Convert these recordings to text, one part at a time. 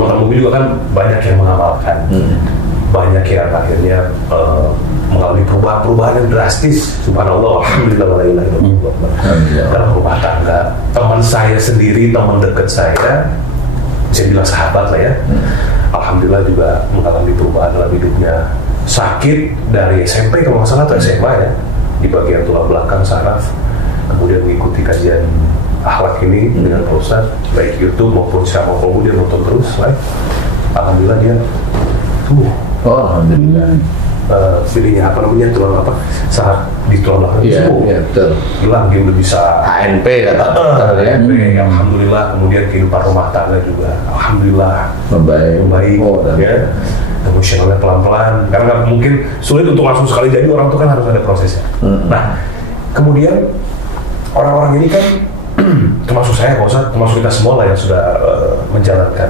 teman-teman juga kan banyak yang mengamalkan, banyak yang akhirnya mengalami perubahan yang drastis. Subhanallah, alhamdulillah, wa la ilaha illallah. Dalam rumah tangga, teman saya sendiri, teman dekat saya bilang sahabat lah ya, alhamdulillah juga mengalami perubahan dalam hidupnya. Sakit dari SMP kalau nggak salah atau SMA ya, di bagian tulang belakang saraf, kemudian mengikuti kajian akhlak ini dengan Pak Ustadz, baik YouTube maupun secara maupun dia nonton terus, right? Alhamdulillah dia sembuh. Oh, alhamdulillah. Pilihnya apa namanya, tulang apa, saat di tulang belakang sembuh. Iya, betul. Hilang, dia udah bisa HNP kata dokter ya. Alhamdulillah. Kemudian kehidupan rumah tangga juga alhamdulillah membaik, ya. Emosionalnya pelan-pelan, karena mungkin sulit untuk langsung sekali jadi orang itu kan harus ada prosesnya. Nah, kemudian orang-orang ini kan termasuk saya, Pak Ustadz, termasuk kita semua lah yang sudah menjalankan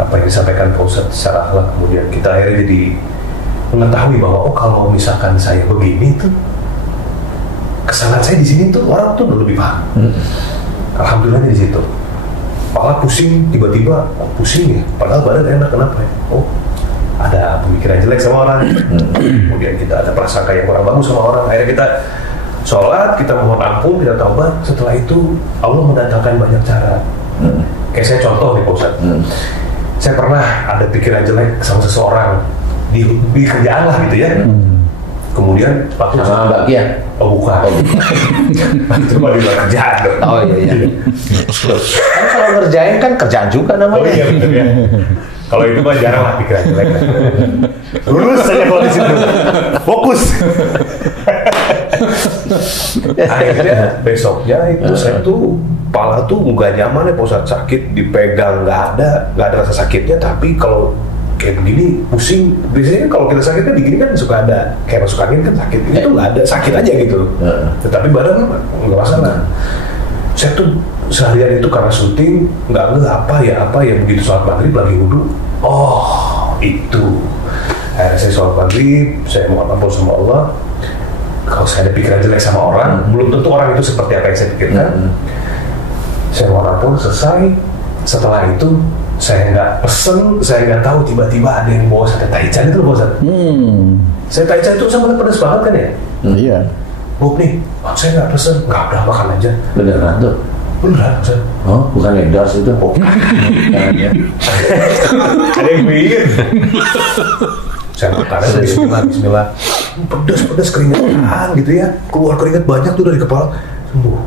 apa yang disampaikan Pak Ustadz secara akhlak, kemudian kita akhirnya jadi mengetahui bahwa kalau misalkan saya begini tuh kesalahan saya di sini tuh orang tuh udah lebih paham. Alhamdulillahnya di situ. Kepala pusing, tiba-tiba pusing ya, padahal badan enak, kenapa ya? Oh, ada pemikiran jelek sama orang. Kemudian kita ada prasangka yang kurang bagus sama orang. Akhirnya kita sholat, kita mohon ampun, kita taubat. Setelah itu Allah mendatangkan banyak cara. Kayak saya contoh nih Pak Ustadz. Saya pernah ada pikiran jelek sama seseorang di kerjaan lah gitu ya. Kemudian waktu sama Mbak Kia? Oh bukan. Itu mah di luar kerjaan dong. Oh iya. Kan kalau ngerjain kan kerjaan juga namanya. Oh iya betul ya. Kalau itu mah jarang lah pikiran jelek. Lurus saja kalau di situ. Fokus. Akhirnya besoknya itu saya tuh kepala tuh nggak nyaman ya Pak Ustadz, sakit, dipegang nggak ada rasa sakitnya, tapi kalau kayak begini pusing. Biasanya kalau kita sakit kan begini kan suka ada kayak masuk angin kan sakit, ini tuh nggak ada, sakit aja gitu. Tetapi badan nggak masalah. Saya tuh seharian itu karena syuting nggak apa ya begitu sholat maghrib lagi wudhu, itu akhirnya saya sholat maghrib, saya mohon ampun sama Allah. Kalau saya ada pikiran jelek sama orang, belum tentu orang itu seperti apa yang saya pikirkan. Saya mohon ampun, selesai. Setelah itu saya nggak pesen, saya nggak tahu, tiba-tiba ada yang bawa sate taichan itu loh, Bosan. Sate taichan itu sama pedas banget kan ya? Iya. Bu nih, saya nggak pesen, nggak udah makan aja. Beneran tuh? Beneran, Bosan. Oh, bukan endorse itu? Oh, ya. Ada yang bikin. Saya makan, bismillah. Pedas keringetan gitu ya, keluar keringet banyak tuh dari kepala, sembuh.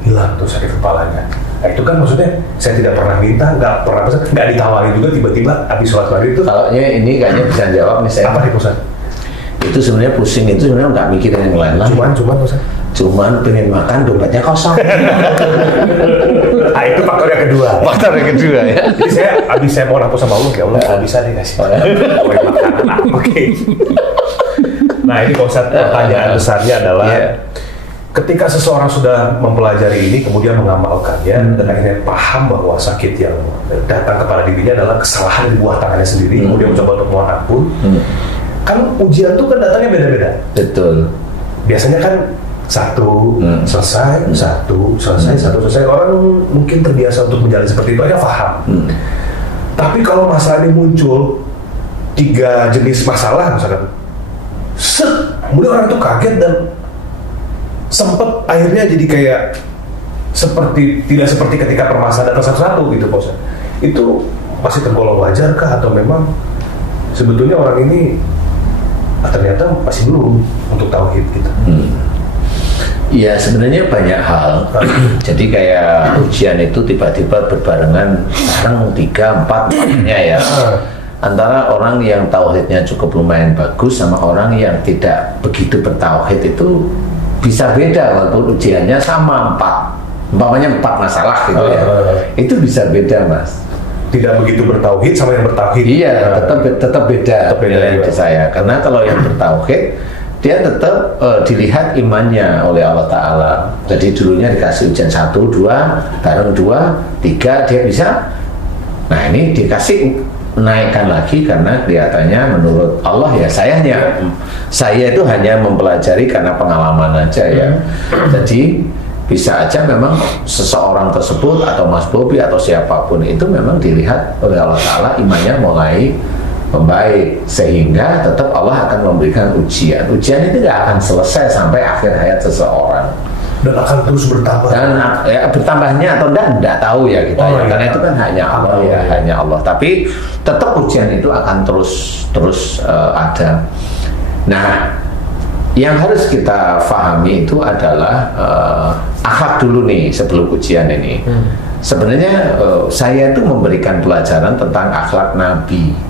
Hilang tuh sakit kepalanya. Nah, itu kan maksudnya saya tidak pernah minta, nggak pernah pesan, nggak ditawari juga, tiba-tiba habis sholat maghrib itu. Kalau ini kayaknya bisa jawab nih saya. Apa nih Bosan? Itu sebenarnya pusing itu sebenarnya nggak mikirin yang lain lah. Cuman Bosan. Cuman pengen makan, dompetnya kosong. Nah itu faktor yang kedua. Faktor yang kedua ya. Jadi habis saya mau sama Allah, ya Allah kalau bisa nih kasih. Oke. Nah ini Bosan, pertanyaan besarnya adalah. Ketika seseorang sudah mempelajari ini, kemudian mengamalkannya, dan akhirnya paham bahwa sakit yang datang kepada dirinya adalah kesalahan di buah tangannya sendiri, kemudian mencoba untuk mohon ampun, kan ujian tuh kan datangnya beda-beda. Betul. Biasanya kan satu selesai. Orang mungkin terbiasa untuk menjalani seperti itu, aja paham. Tapi kalau masalah ini muncul 3 jenis masalah, misalkan, kemudian orang itu kaget dan sempat akhirnya jadi kayak tidak seperti ketika permasalahan datang satu-satu gitu, Bos. Itu masih tergolong wajar kah, atau memang sebetulnya orang ini ternyata masih belum untuk tauhid gitu? Ya sebenarnya banyak hal. Jadi kayak ujian itu tiba-tiba berbarengan sekarang 3, 4 ya. Antara orang yang tauhidnya cukup lumayan bagus sama orang yang tidak begitu bertauhid itu bisa beda walaupun ujiannya sama 4. Umpamanya 4 masalah gitu ya. Itu bisa beda, Mas. Tidak begitu bertauhid sama yang bertauhid. Iya, tetap beda penilaian di saya. Karena kalau yang bertauhid dia tetap dilihat imannya oleh Allah Ta'ala. Jadi dulunya dikasih ujian 1, 2, bareng 2, 3 dia bisa. Nah ini dikasih naikkan lagi karena kelihatannya menurut Allah ya saya itu hanya mempelajari karena pengalaman aja ya. Jadi bisa aja memang seseorang tersebut atau Mas Bobi atau siapapun itu memang dilihat oleh Allah Ta'ala imannya mulai membaik, sehingga tetap Allah akan memberikan ujian. Ujian itu gak akan selesai sampai akhir hayat seseorang, dan akan terus bertambah. Dan ya, bertambahnya atau enggak tahu ya kita ya, karena itu kan hanya Allah ya, hanya Allah. Tapi tetap ujian itu akan terus ada. Nah, yang harus kita pahami itu adalah akhlak dulu nih sebelum ujian ini. Sebenarnya saya itu memberikan pelajaran tentang akhlak Nabi.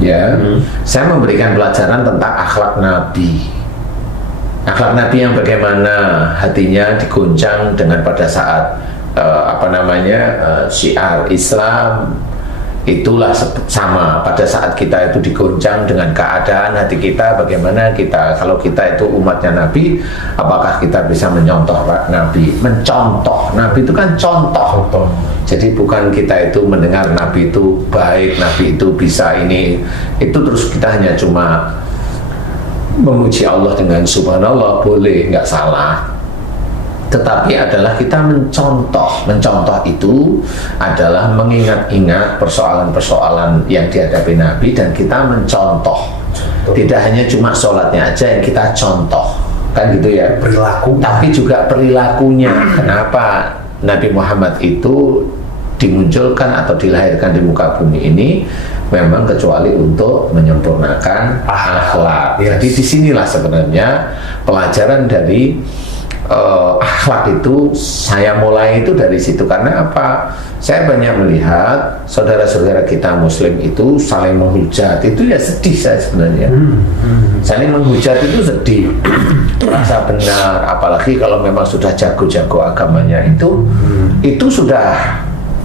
Ya, saya memberikan pelajaran tentang akhlak Nabi. Akhlak Nabi yang bagaimana hatinya digoncang dengan pada saat syiar Islam. Itulah sama pada saat kita itu digoncang dengan keadaan hati kita, bagaimana kita, kalau kita itu umatnya Nabi, apakah kita bisa mencontoh Nabi? Mencontoh, Nabi itu kan contoh. Jadi bukan kita itu mendengar Nabi itu baik, Nabi itu bisa ini, itu terus kita hanya cuma memuji Allah dengan subhanallah, boleh, nggak salah. Tetapi adalah kita mencontoh itu adalah mengingat-ingat persoalan-persoalan yang dihadapi Nabi, dan kita mencontoh. Tidak hanya cuma sholatnya aja yang kita contoh, kan gitu ya, perilaku, tapi juga perilakunya. Kenapa Nabi Muhammad itu dimunculkan atau dilahirkan di muka bumi ini? Memang kecuali untuk menyempurnakan akhlak. Jadi disinilah sebenarnya pelajaran dari akhlak itu saya mulai itu dari situ. Karena apa? Saya banyak melihat saudara-saudara kita Muslim itu saling menghujat, itu ya sedih saya sebenarnya. Saling menghujat itu sedih, merasa benar, apalagi kalau memang sudah jago-jago agamanya itu sudah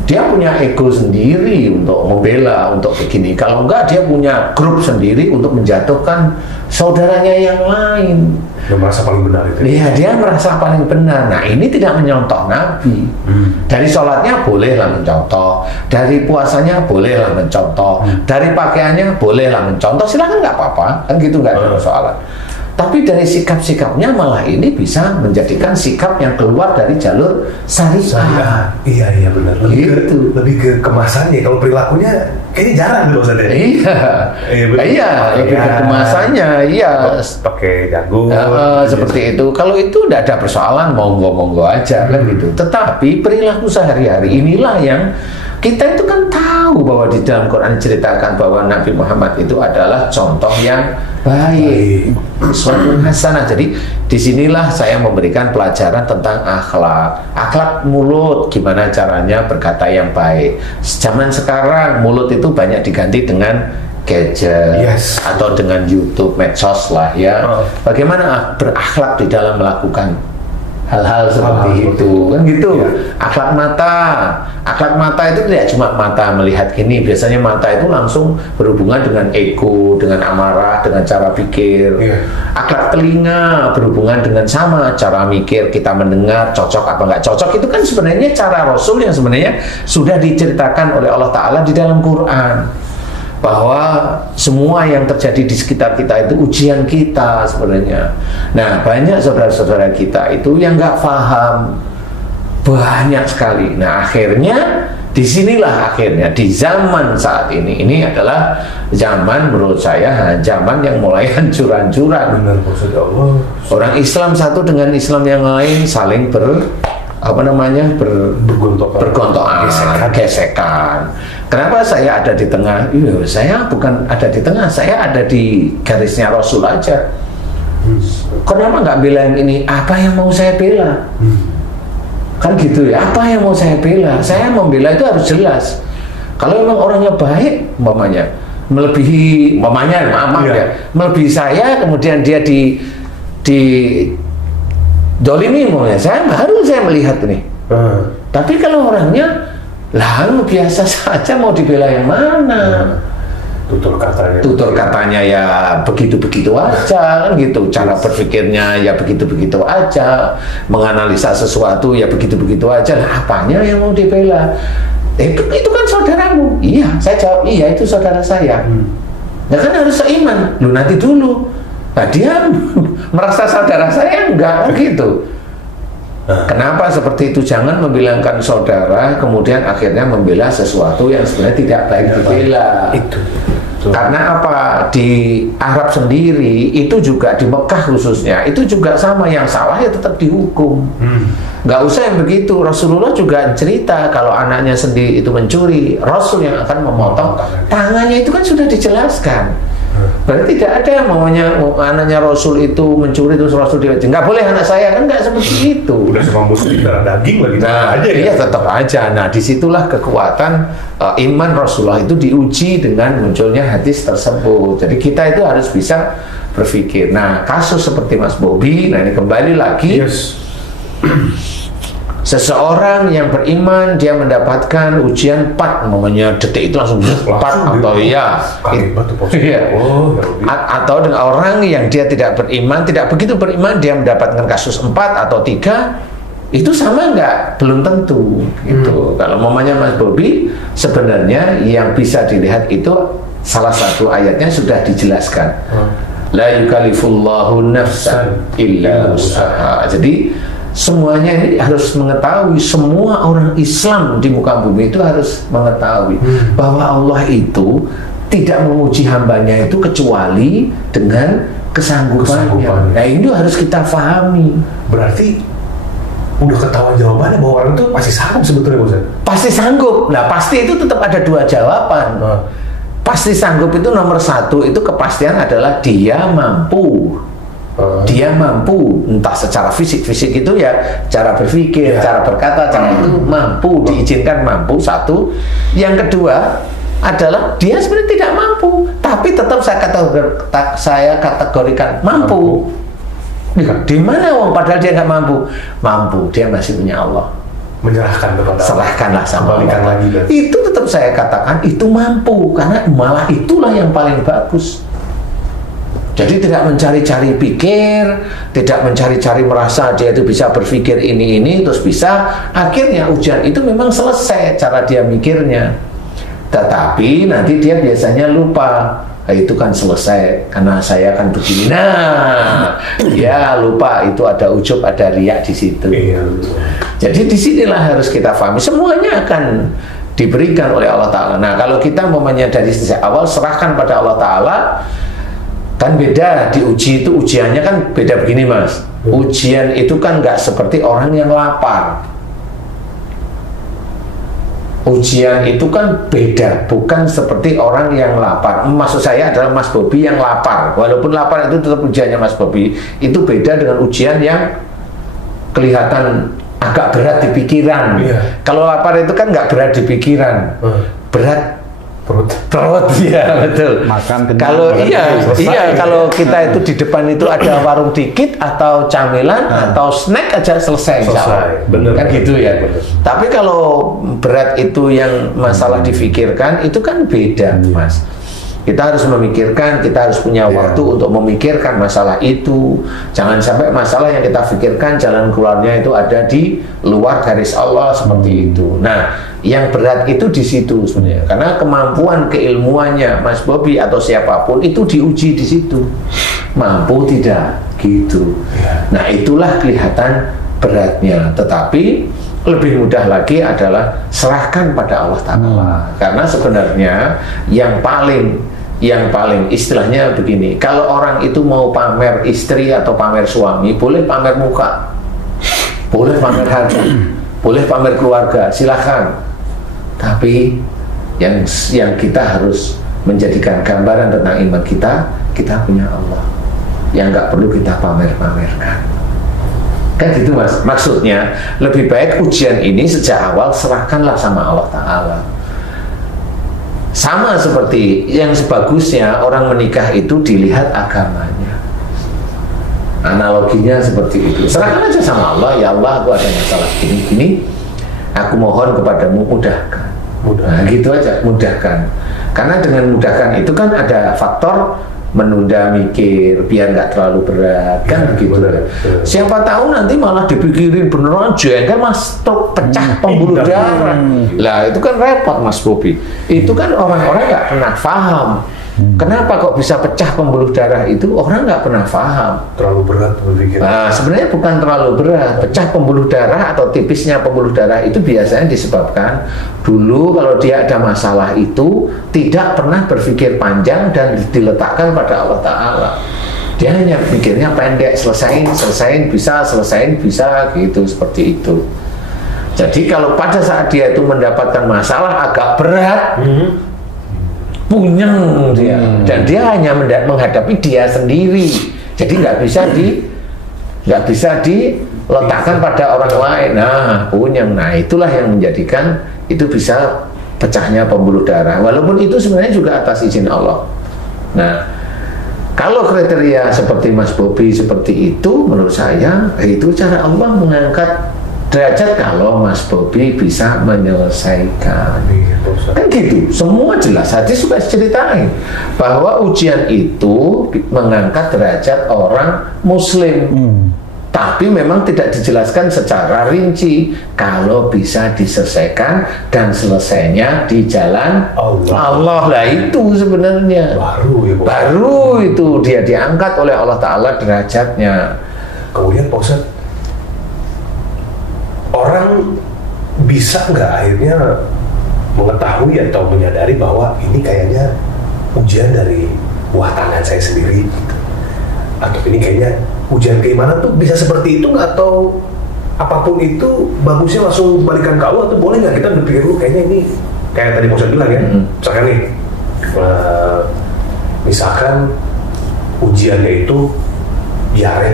dia punya ego sendiri untuk membela, untuk begini. Kalau enggak, dia punya grup sendiri untuk menjatuhkan saudaranya yang lain. Dia merasa paling benar itu. Iya, dia merasa paling benar. Nah, ini tidak menyontoh Nabi. Dari sholatnya bolehlah mencontoh, dari puasanya bolehlah mencontoh, dari pakaiannya bolehlah mencontoh. Silakan, nggak apa-apa, kan gitu, nggak ada persoalan. Tapi dari sikap-sikapnya malah ini bisa menjadikan sikap yang keluar dari jalur syariat. Iya benar. Lebih ke kemasannya. Kalau perilakunya kayaknya jarang dulu Ustaz. Iya, lebih ke kemasannya. Iya. Pakai jagung. Seperti itu. Kalau itu tidak ada persoalan, monggo-monggo aja kan gitu. Tetapi perilaku sehari-hari inilah yang kita itu kan tahu bahwa di dalam Quran diceritakan bahwa Nabi Muhammad itu adalah contoh yang baik, suatu hasanah. Jadi disinilah saya memberikan pelajaran tentang akhlak mulut, gimana caranya berkata yang baik. Zaman sekarang mulut itu banyak diganti dengan gadget atau dengan YouTube, medsos lah ya. Bagaimana berakhlak di dalam melakukan hal-hal seperti itu, kan gitu. Akhlak mata itu tidak cuma mata melihat gini, biasanya mata itu langsung berhubungan dengan ego, dengan amarah, dengan cara pikir. Akhlak telinga berhubungan dengan sama cara mikir, kita mendengar cocok apa nggak cocok. Itu kan sebenarnya cara Rasul yang sebenarnya sudah diceritakan oleh Allah Ta'ala di dalam Quran, bahwa semua yang terjadi di sekitar kita itu ujian kita sebenarnya. Nah, banyak saudara-saudara kita itu yang nggak paham, banyak sekali. Nah, akhirnya disinilah akhirnya di zaman saat ini adalah zaman, menurut saya zaman yang mulai hancur-hancuran. Orang Islam satu dengan Islam yang lain saling bergontokan, gesekan. Kenapa saya ada di tengah? Saya bukan ada di tengah, saya ada di garisnya Rasul aja. Kenapa nggak bela yang ini? Apa yang mau saya bela? Kan gitu ya, apa yang mau saya bela? Saya membela itu harus jelas. Kalau memang orangnya baik, melebihi melebihi saya, kemudian dia di dolimi, saya baru saya melihat ini. Tapi kalau orangnya biasa saja, mau dibela yang mana? Tutur katanya ya begitu-begitu aja, kan gitu. Cara berpikirnya ya begitu-begitu aja, menganalisa sesuatu ya begitu-begitu aja. Nah, apanya yang mau dibela? Itu kan saudaramu. Iya, saya jawab iya, itu saudara saya. Nah, kan harus seiman. Nanti dulu. Nah, dia merasa saudara saya enggak gitu. Kenapa seperti itu? Jangan membilangkan saudara, kemudian akhirnya membela sesuatu yang sebenarnya tidak baik dibela. Itu. Karena apa? Di Arab sendiri itu juga, di Mekah khususnya itu juga sama, yang salah ya tetap dihukum. Nggak usah yang begitu. Rasulullah juga cerita kalau anaknya sendiri itu mencuri, Rasul yang akan memotong tangannya. Itu kan sudah dijelaskan. Berarti tidak ada yang maunya anaknya Rasul itu mencuri terus Rasul dia nggak boleh anak saya, kan nggak seperti itu. Udah sama muslim darah daging lagi. Nah, aja, iya kan? Tetap aja. Nah, disitulah kekuatan iman Rasulullah itu diuji dengan munculnya hadis tersebut. Jadi kita itu harus bisa berpikir. Nah, kasus seperti Mas Bobi, nah ini kembali lagi. Seseorang yang beriman, dia mendapatkan ujian 4, namanya detik itu langsung 4 atau iya. Atau dengan orang yang dia tidak beriman, tidak begitu beriman, dia mendapatkan kasus 4 atau 3, itu sama nggak? Belum tentu gitu. Kalau mamanya Mas Bobi, sebenarnya yang bisa dilihat itu salah satu ayatnya sudah dijelaskan. La yukallifullahu nafsan illa wus'aha. Jadi semuanya ini harus mengetahui, semua orang Islam di muka bumi itu harus mengetahui bahwa Allah itu tidak menguji hambanya itu kecuali dengan kesanggupannya. Nah, itu harus kita pahami. Berarti udah ketahuan jawabannya bahwa orang itu pasti sanggup sebetulnya, Ustaz. Pasti sanggup. Nah, pasti itu tetap ada 2 jawaban. Pasti sanggup itu nomor 1, itu kepastian adalah dia mampu. Dia mampu, entah secara fisik itu ya, cara berpikir, cara berkata, cara itu mampu, diizinkan mampu. 1. Yang kedua adalah dia sebenarnya tidak mampu, tapi tetap saya kategorikan mampu. Di mana wong padahal dia nggak mampu? Mampu, dia masih punya Allah. Menyerahkan kepada Allah. Serahkanlah sama Allah. Lagi, kan? Itu tetap saya katakan itu mampu, karena malah itulah yang paling bagus. Jadi tidak mencari-cari pikir, tidak mencari-cari merasa dia itu bisa berpikir ini terus bisa, akhirnya ujian itu memang selesai cara dia mikirnya. Tetapi nanti dia biasanya lupa, itu kan selesai karena saya kan begini. Nah, ya lupa itu ada ujub, ada riak di situ. Jadi disinilah harus kita pahami, semuanya akan diberikan oleh Allah Ta'ala. Nah, kalau kita memangnya dari sejak awal serahkan pada Allah Ta'ala, kan beda. Diuji itu ujiannya kan beda begini, Mas. Ujian itu kan nggak seperti orang yang lapar. Ujian itu kan beda, bukan seperti orang yang lapar. Maksud saya adalah Mas Bobi yang lapar. Walaupun lapar itu tetap ujiannya Mas Bobi. Itu beda dengan ujian yang kelihatan agak berat di pikiran. Kalau lapar itu kan nggak berat di pikiran, berat perut ya, betul. Makan kalau kalau kita itu di depan itu ada warung dikit atau camilan atau snack aja selesai. Bener, kan gitu ya. Tapi kalau berat itu yang masalah difikirkan itu kan beda, Mas. Kita harus memikirkan, kita harus punya waktu untuk memikirkan masalah itu. Jangan sampai masalah yang kita pikirkan jalan keluarnya itu ada di luar garis Allah seperti itu. Nah, yang berat itu di situ sebenarnya. Karena kemampuan keilmuannya Mas Bobi atau siapapun itu diuji di situ. Mampu tidak gitu. Nah, itulah kelihatan beratnya. Tetapi lebih mudah lagi adalah serahkan pada Allah Ta'ala. Karena sebenarnya yang paling istilahnya begini, kalau orang itu mau pamer istri atau pamer suami, boleh pamer muka, boleh pamer harta, boleh pamer keluarga, silakan. Tapi yang kita harus menjadikan gambaran tentang iman kita punya Allah yang nggak perlu kita pamer-pamerkan. Kan gitu, Mas. Maksudnya lebih baik ujian ini sejak awal serahkanlah sama Allah Ta'ala. Sama seperti yang sebagusnya orang menikah itu dilihat agamanya. Analoginya seperti itu. Serahkan aja sama Allah, ya Allah, aku ada masalah gini, aku mohon kepadamu mudahkan. Nah, gitu aja, mudahkan. Karena dengan mudahkan itu kan ada faktor menunda mikir biar nggak terlalu berat, kan begitu. Siapa tahu nanti malah dipikirin beneran jengkel, Mas, pecah pembuluh darah. Lah itu kan repot, Mas Bobi. Itu kan orang-orang nggak pernah paham. Kenapa kok bisa pecah pembuluh darah itu? Orang nggak pernah paham. Terlalu berat berpikir. Nah, sebenarnya bukan terlalu berat. Pecah pembuluh darah atau tipisnya pembuluh darah itu biasanya disebabkan dulu kalau dia ada masalah itu tidak pernah berpikir panjang dan diletakkan pada Allah Ta'ala. Dia hanya pikirnya pendek, selesaiin bisa gitu, seperti itu. Jadi kalau pada saat dia itu mendapatkan masalah agak berat, punyeng dia, dan dia hanya menghadapi dia sendiri, jadi nggak bisa diletakkan pada orang lain. Nah, punyeng. Nah, itulah yang menjadikan itu bisa pecahnya pembuluh darah, walaupun itu sebenarnya juga atas izin Allah. Nah, kalau kriteria seperti Mas Bobi seperti itu, menurut saya itu cara Allah mengangkat derajat kalau Mas Bobi bisa menyelesaikan. Kan gitu, semua jelas. Hadis suka ceritain bahwa ujian itu mengangkat derajat orang Muslim. Tapi memang tidak dijelaskan secara rinci. Kalau bisa diselesaikan dan selesainya di jalan Allah lah, itu sebenarnya baru itu dia diangkat oleh Allah Ta'ala derajatnya. Kemudian Pak Ustadz, orang bisa nggak akhirnya mengetahui atau menyadari bahwa ini kayaknya ujian dari buah tangan saya sendiri gitu. Atau ini kayaknya ujian keimanan tuh bisa seperti itu nggak, atau apapun itu bagusnya langsung balikan ke Allah, atau boleh nggak kita berpikir dulu kayaknya ini kayak tadi Pak bilang ya, misalkan nih misalkan ujiannya itu diare.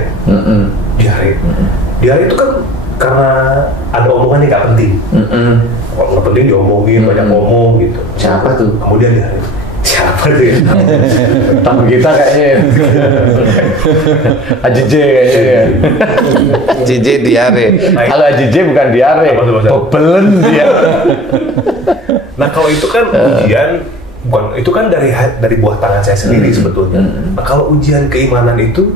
Diare itu kan karena ada omongan yang nggak penting. Kalau nggak penting diomongin, banyak ngomong gitu. Siapa tuh? Kemudian diare. Siapa tuh ya? Tamu kita kayaknya AJJ kayaknya. AJJ diare. Kalau AJJ bukan diare, bebelen dia. Nah, kalau itu kan ujian, bukan, itu kan dari buah tangan saya sendiri sebetulnya. Nah, kalau ujian keimanan itu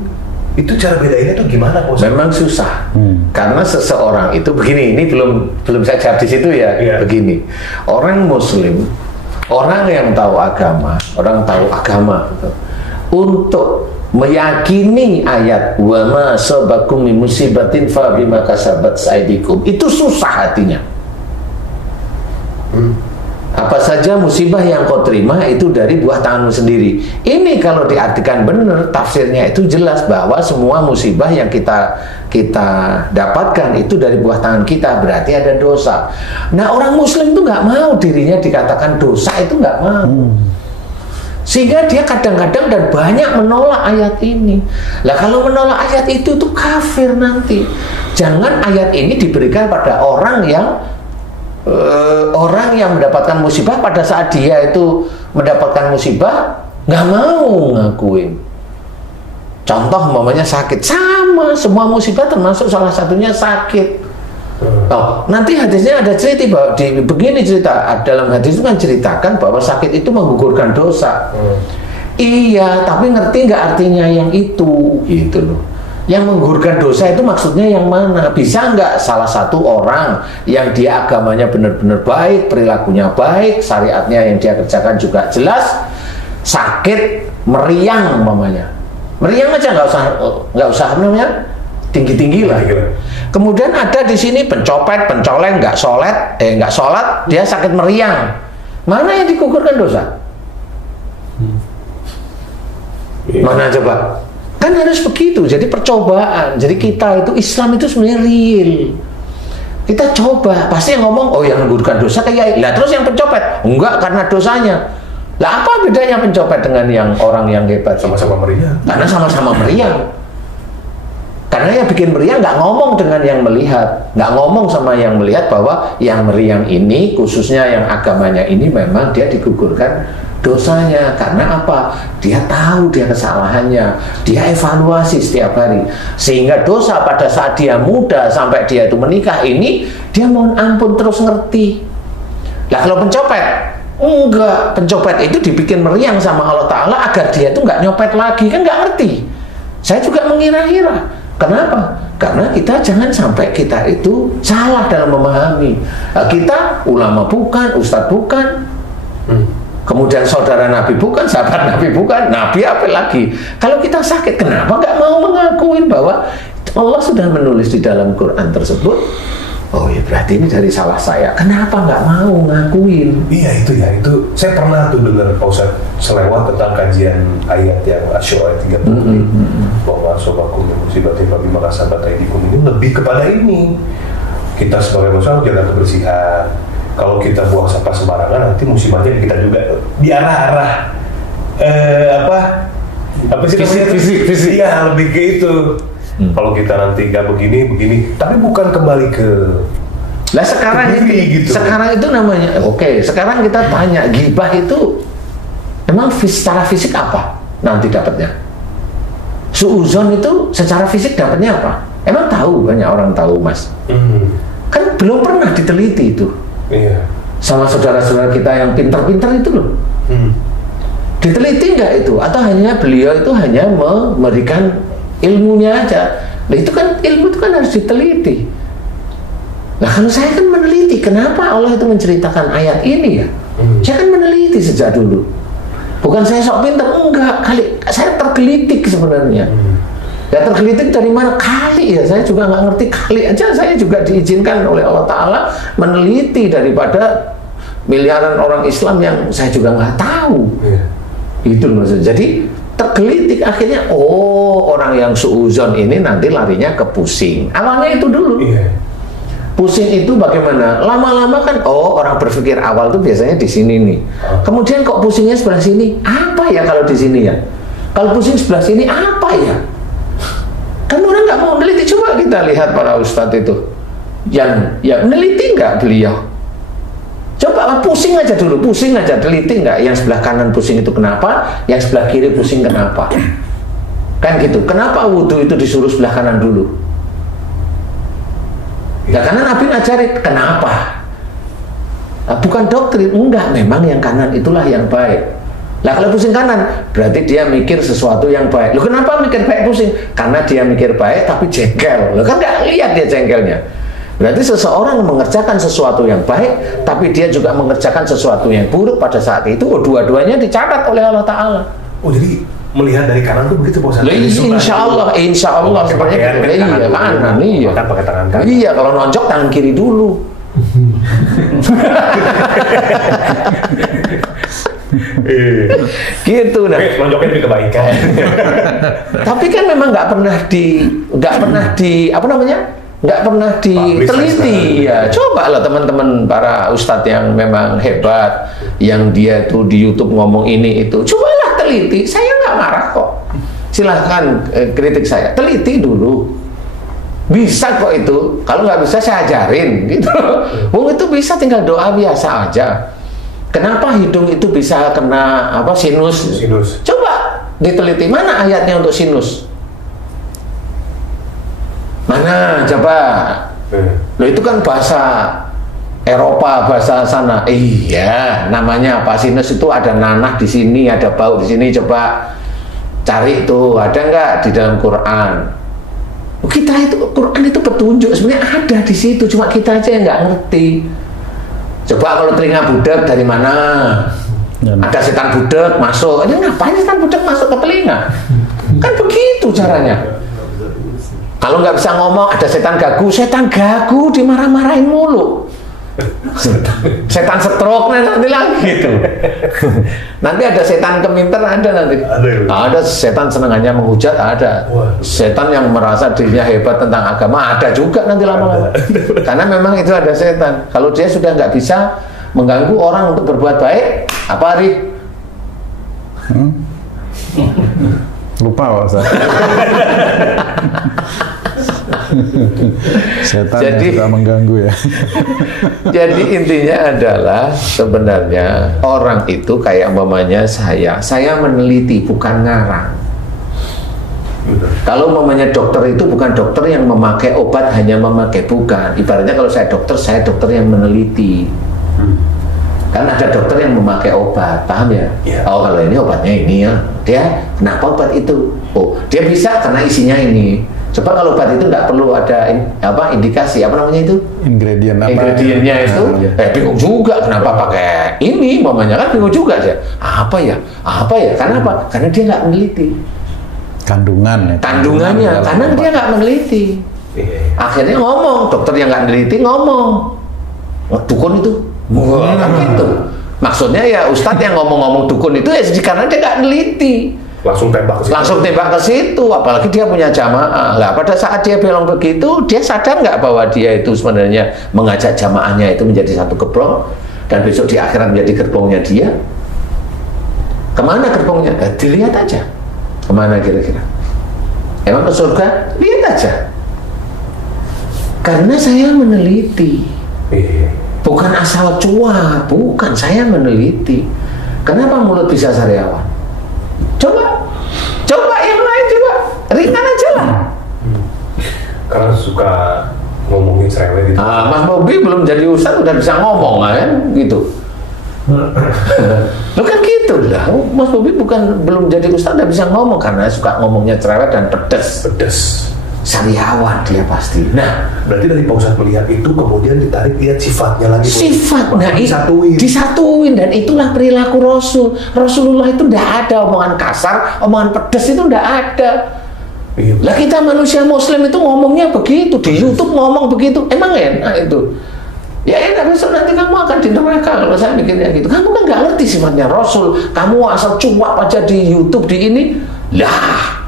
cara bedainnya tuh gimana, Bos? Memang susah. Karena seseorang itu begini, ini belum saya jawab di situ ya. Begini, orang Muslim, orang yang tahu agama, gitu, untuk meyakini ayat wa ma sabakum min musibatin fa bima kasabat aydikum, itu susah hatinya. Apa saja musibah yang kau terima itu dari buah tanganmu sendiri. Ini kalau diartikan benar, tafsirnya itu jelas bahwa semua musibah yang kita dapatkan itu dari buah tangan kita, berarti ada dosa. Nah, orang Muslim itu nggak mau dirinya dikatakan dosa, itu nggak mau. Sehingga dia kadang-kadang dan banyak menolak ayat ini. Lah, kalau menolak ayat itu kafir nanti. Jangan ayat ini diberikan pada orang yang mendapatkan musibah, pada saat dia itu mendapatkan musibah nggak mau ngakuin. Contoh umpamanya sakit, sama semua musibah termasuk salah satunya sakit. Nanti hadisnya ada cerita bahwa begini cerita dalam hadis itu kan ceritakan bahwa sakit itu menggugurkan dosa. Iya, tapi ngerti nggak artinya yang itu, gitu loh. Yang menggugurkan dosa itu maksudnya yang mana? Bisa nggak salah satu orang yang dia agamanya benar-benar baik, perilakunya baik, syariatnya yang dia kerjakan juga jelas, sakit, meriang umpamanya. Meriang aja nggak usah namanya tinggi-tinggi lah. Kemudian ada di sini pencopet, pencoleng, nggak sholat, dia sakit meriang. Mana yang digugurkan dosa? Mana coba? Kan harus begitu, jadi percobaan. Jadi kita itu, Islam itu sebenarnya real. Kita coba, pasti yang ngomong, oh yang menggugurkan dosa kayak, lah terus yang pencopet, enggak karena dosanya. Lah apa bedanya pencopet dengan yang orang yang hebat? Sama-sama meriang. Karena sama-sama meriang. Karena yang bikin meriang nggak ngomong dengan yang melihat, nggak ngomong sama yang melihat bahwa yang meriang ini, khususnya yang agamanya ini, memang dia digugurkan dosanya. Karena apa? Dia tahu dia kesalahannya, dia evaluasi setiap hari, sehingga dosa pada saat dia muda sampai dia itu menikah ini, dia mohon ampun terus ngerti. Nah, kalau pencopet enggak, pencopet itu dibikin meriang sama Allah Ta'ala agar dia itu nggak nyopet lagi, kan nggak ngerti. Saya juga mengira-ngira. Kenapa? Karena kita jangan sampai kita itu salah dalam memahami. Kita ulama bukan, ustadz bukan, kemudian saudara Nabi bukan, sahabat Nabi bukan, Nabi apa lagi? Kalau kita sakit, kenapa nggak mau mengakuin bahwa Allah sudah menulis di dalam Quran tersebut? Oh ya berarti ini dari salah saya. Kenapa nggak mau ngakuin? Iya itu saya pernah tuh dengar Pak Ustadz selewat tentang kajian ayat yang Asy-Syu'ara 30 bahwa sobakum musibatin bagi maka sahabat aidikum ini lebih kepada ini. Kita sebagai manusia jaga kebersihan. Kalau kita buang sampah sembarangan nanti musibahnya kita juga di arah-arah apa sih fisik ya lebih ke itu. Kalau kita nanti nggak begini, tapi bukan kembali ke lah sekarang itu gitu. Sekarang itu namanya sekarang kita tanya ghibah itu emang secara fisik apa nanti dapatnya? Suuzon itu secara fisik dapatnya apa? Emang tahu? Banyak orang tahu, Mas. Kan belum pernah diteliti itu. Iya. Sama saudara-saudara kita yang pintar-pintar itu loh. Diteliti nggak itu? Atau hanya beliau itu hanya memberikan ilmunya aja? Nah itu kan ilmu itu kan harus diteliti. Nah kalau saya kan meneliti, kenapa Allah itu menceritakan ayat ini ya? Saya kan meneliti sejak dulu. Bukan saya sok pintar, enggak. Saya tergelitik sebenarnya. Ya tergelitik dari mana? Kali ya, saya juga nggak ngerti. Kali aja saya juga diizinkan oleh Allah Ta'ala meneliti daripada miliaran orang Islam yang saya juga nggak tahu. Itu maksudnya. Jadi tergelitik akhirnya, orang yang suuzon ini nanti larinya ke pusing. Awalnya itu dulu. Pusing itu bagaimana? Lama-lama kan, orang berpikir awal tuh biasanya di sini nih. Kemudian kok pusingnya sebelah sini? Apa ya kalau di sini ya? Kalau pusing sebelah sini apa ya? Kan orang nggak mau meneliti. Coba kita lihat para ustadz itu yang meneliti nggak beliau? Coba pusing aja dulu, teliti nggak? Yang sebelah kanan pusing itu kenapa? Yang sebelah kiri pusing kenapa? Kan gitu. Kenapa wudhu itu disuruh sebelah kanan dulu? Ya karena Nabi ngajarin kenapa? Nah, bukan doktrin, enggak. Memang yang kanan itulah yang baik. Nah kalau pusing kanan, berarti dia mikir sesuatu yang baik. Loh kenapa mikir baik pusing? Karena dia mikir baik tapi jengkel. Loh kan nggak lihat dia jengkelnya. Berarti seseorang mengerjakan sesuatu yang baik, tapi dia juga mengerjakan sesuatu yang buruk pada saat itu. Dua-duanya dicatat oleh Allah Ta'ala. Jadi melihat dari kanan tuh begitu Pak Ustadz? Insya Allah seperti itu. Iya kanan, iya. Pakai tangan kanan. Iya kalau nonjok tangan kiri dulu. Gitu nah. Nonjoknya demi kebaikan. Tapi kan memang nggak pernah diteliti ya. Coba lah teman-teman para ustadz yang memang hebat, yang dia tuh di YouTube ngomong ini itu, cobalah teliti. Saya nggak marah kok. Silahkan kritik saya, teliti dulu. Bisa kok itu. Kalau nggak bisa saya ajarin gitu. Itu bisa, tinggal doa biasa aja. Kenapa hidung itu bisa kena sinus? Coba diteliti, mana ayatnya untuk sinus? Mana coba? Loh itu kan bahasa Eropa, bahasa sana. Iya, namanya apa? Sinus itu ada nanah di sini, ada bau di sini. Coba cari tuh, ada nggak di dalam Quran? Kita itu Quran itu petunjuk sebenarnya ada di situ, cuma kita aja yang nggak ngerti. Coba kalau telinga budak dari mana? Ada setan budak masuk. Ini ngapain setan budak masuk ke telinga? Kan begitu caranya. Kalau nggak bisa ngomong, ada setan gagu dimarah-marahin mulu. Setan stroke nanti lagi itu. Nanti ada setan keminter, ada nanti. Ada setan senengannya menghujat, ada. Setan yang merasa dirinya hebat tentang agama, ada juga nanti lama-lama. Karena memang itu ada setan. Kalau dia sudah nggak bisa mengganggu orang untuk berbuat baik, apa Ari? Lupa Pak Ustaz. Setan yang suka mengganggu ya. Jadi intinya adalah sebenarnya orang itu kayak umpamanya saya meneliti bukan ngarang. Kalau umpamanya dokter itu bukan dokter yang memakai obat hanya memakai, bukan. Ibaratnya kalau saya dokter yang meneliti. Kan ada dokter yang memakai obat, paham ya? Oh kalau ini obatnya ini ya, dia kenapa obat itu? Oh dia bisa karena isinya ini. Coba kalau obat itu nggak perlu ada indikasi, apa namanya itu? Ingredientnya itu, bingung juga kenapa pakai ini mamanya kan bingung juga dia. Apa ya? Karena apa? Karena dia nggak meneliti kandungannya, karena dia nggak meneliti. Akhirnya ngomong, dokter yang nggak meneliti ngomong, dukun itu, kan gitu. Maksudnya ya Ustadz yang ngomong-ngomong dukun itu ya karena dia nggak meneliti. Langsung tembak ke situ, apalagi dia punya jamaah. Lah pada saat dia bilang begitu, dia sadar nggak bahwa dia itu sebenarnya mengajak jamaahnya itu menjadi satu gerbong, dan besok di akhirat menjadi gerbongnya dia. Kemana gerbongnya? Dilihat aja. Kemana kira-kira? Emang ke surga? Lihat aja. Karena saya meneliti, bukan asal cuap, bukan, saya meneliti. Kenapa mulut bisa sariawan? Coba yang lain, coba ringan aja lah. Karena suka ngomongin cerewet gitu. Mas Bobi belum jadi ustadz udah bisa ngomong kan gitu. Lo kan gitu lah. Mas Bobi belum jadi ustadz udah bisa ngomong karena suka ngomongnya cerewet dan pedes. Sariawan dia pasti. Nah, berarti dari Pak Ustadz melihat itu kemudian ditarik lihat sifatnya lagi. Nah, disatuin, dan itulah perilaku Rasulullah itu tidak ada omongan kasar, omongan pedes itu tidak ada. Lah kita manusia Muslim itu ngomongnya begitu, di YouTube ngomong begitu, emang enak itu? Ya enak, besok nanti kamu akan di neraka kalau saya bikinnya gitu. Kamu kan nggak ngerti sifatnya Rasul, kamu asal cuap aja di YouTube di ini, lah.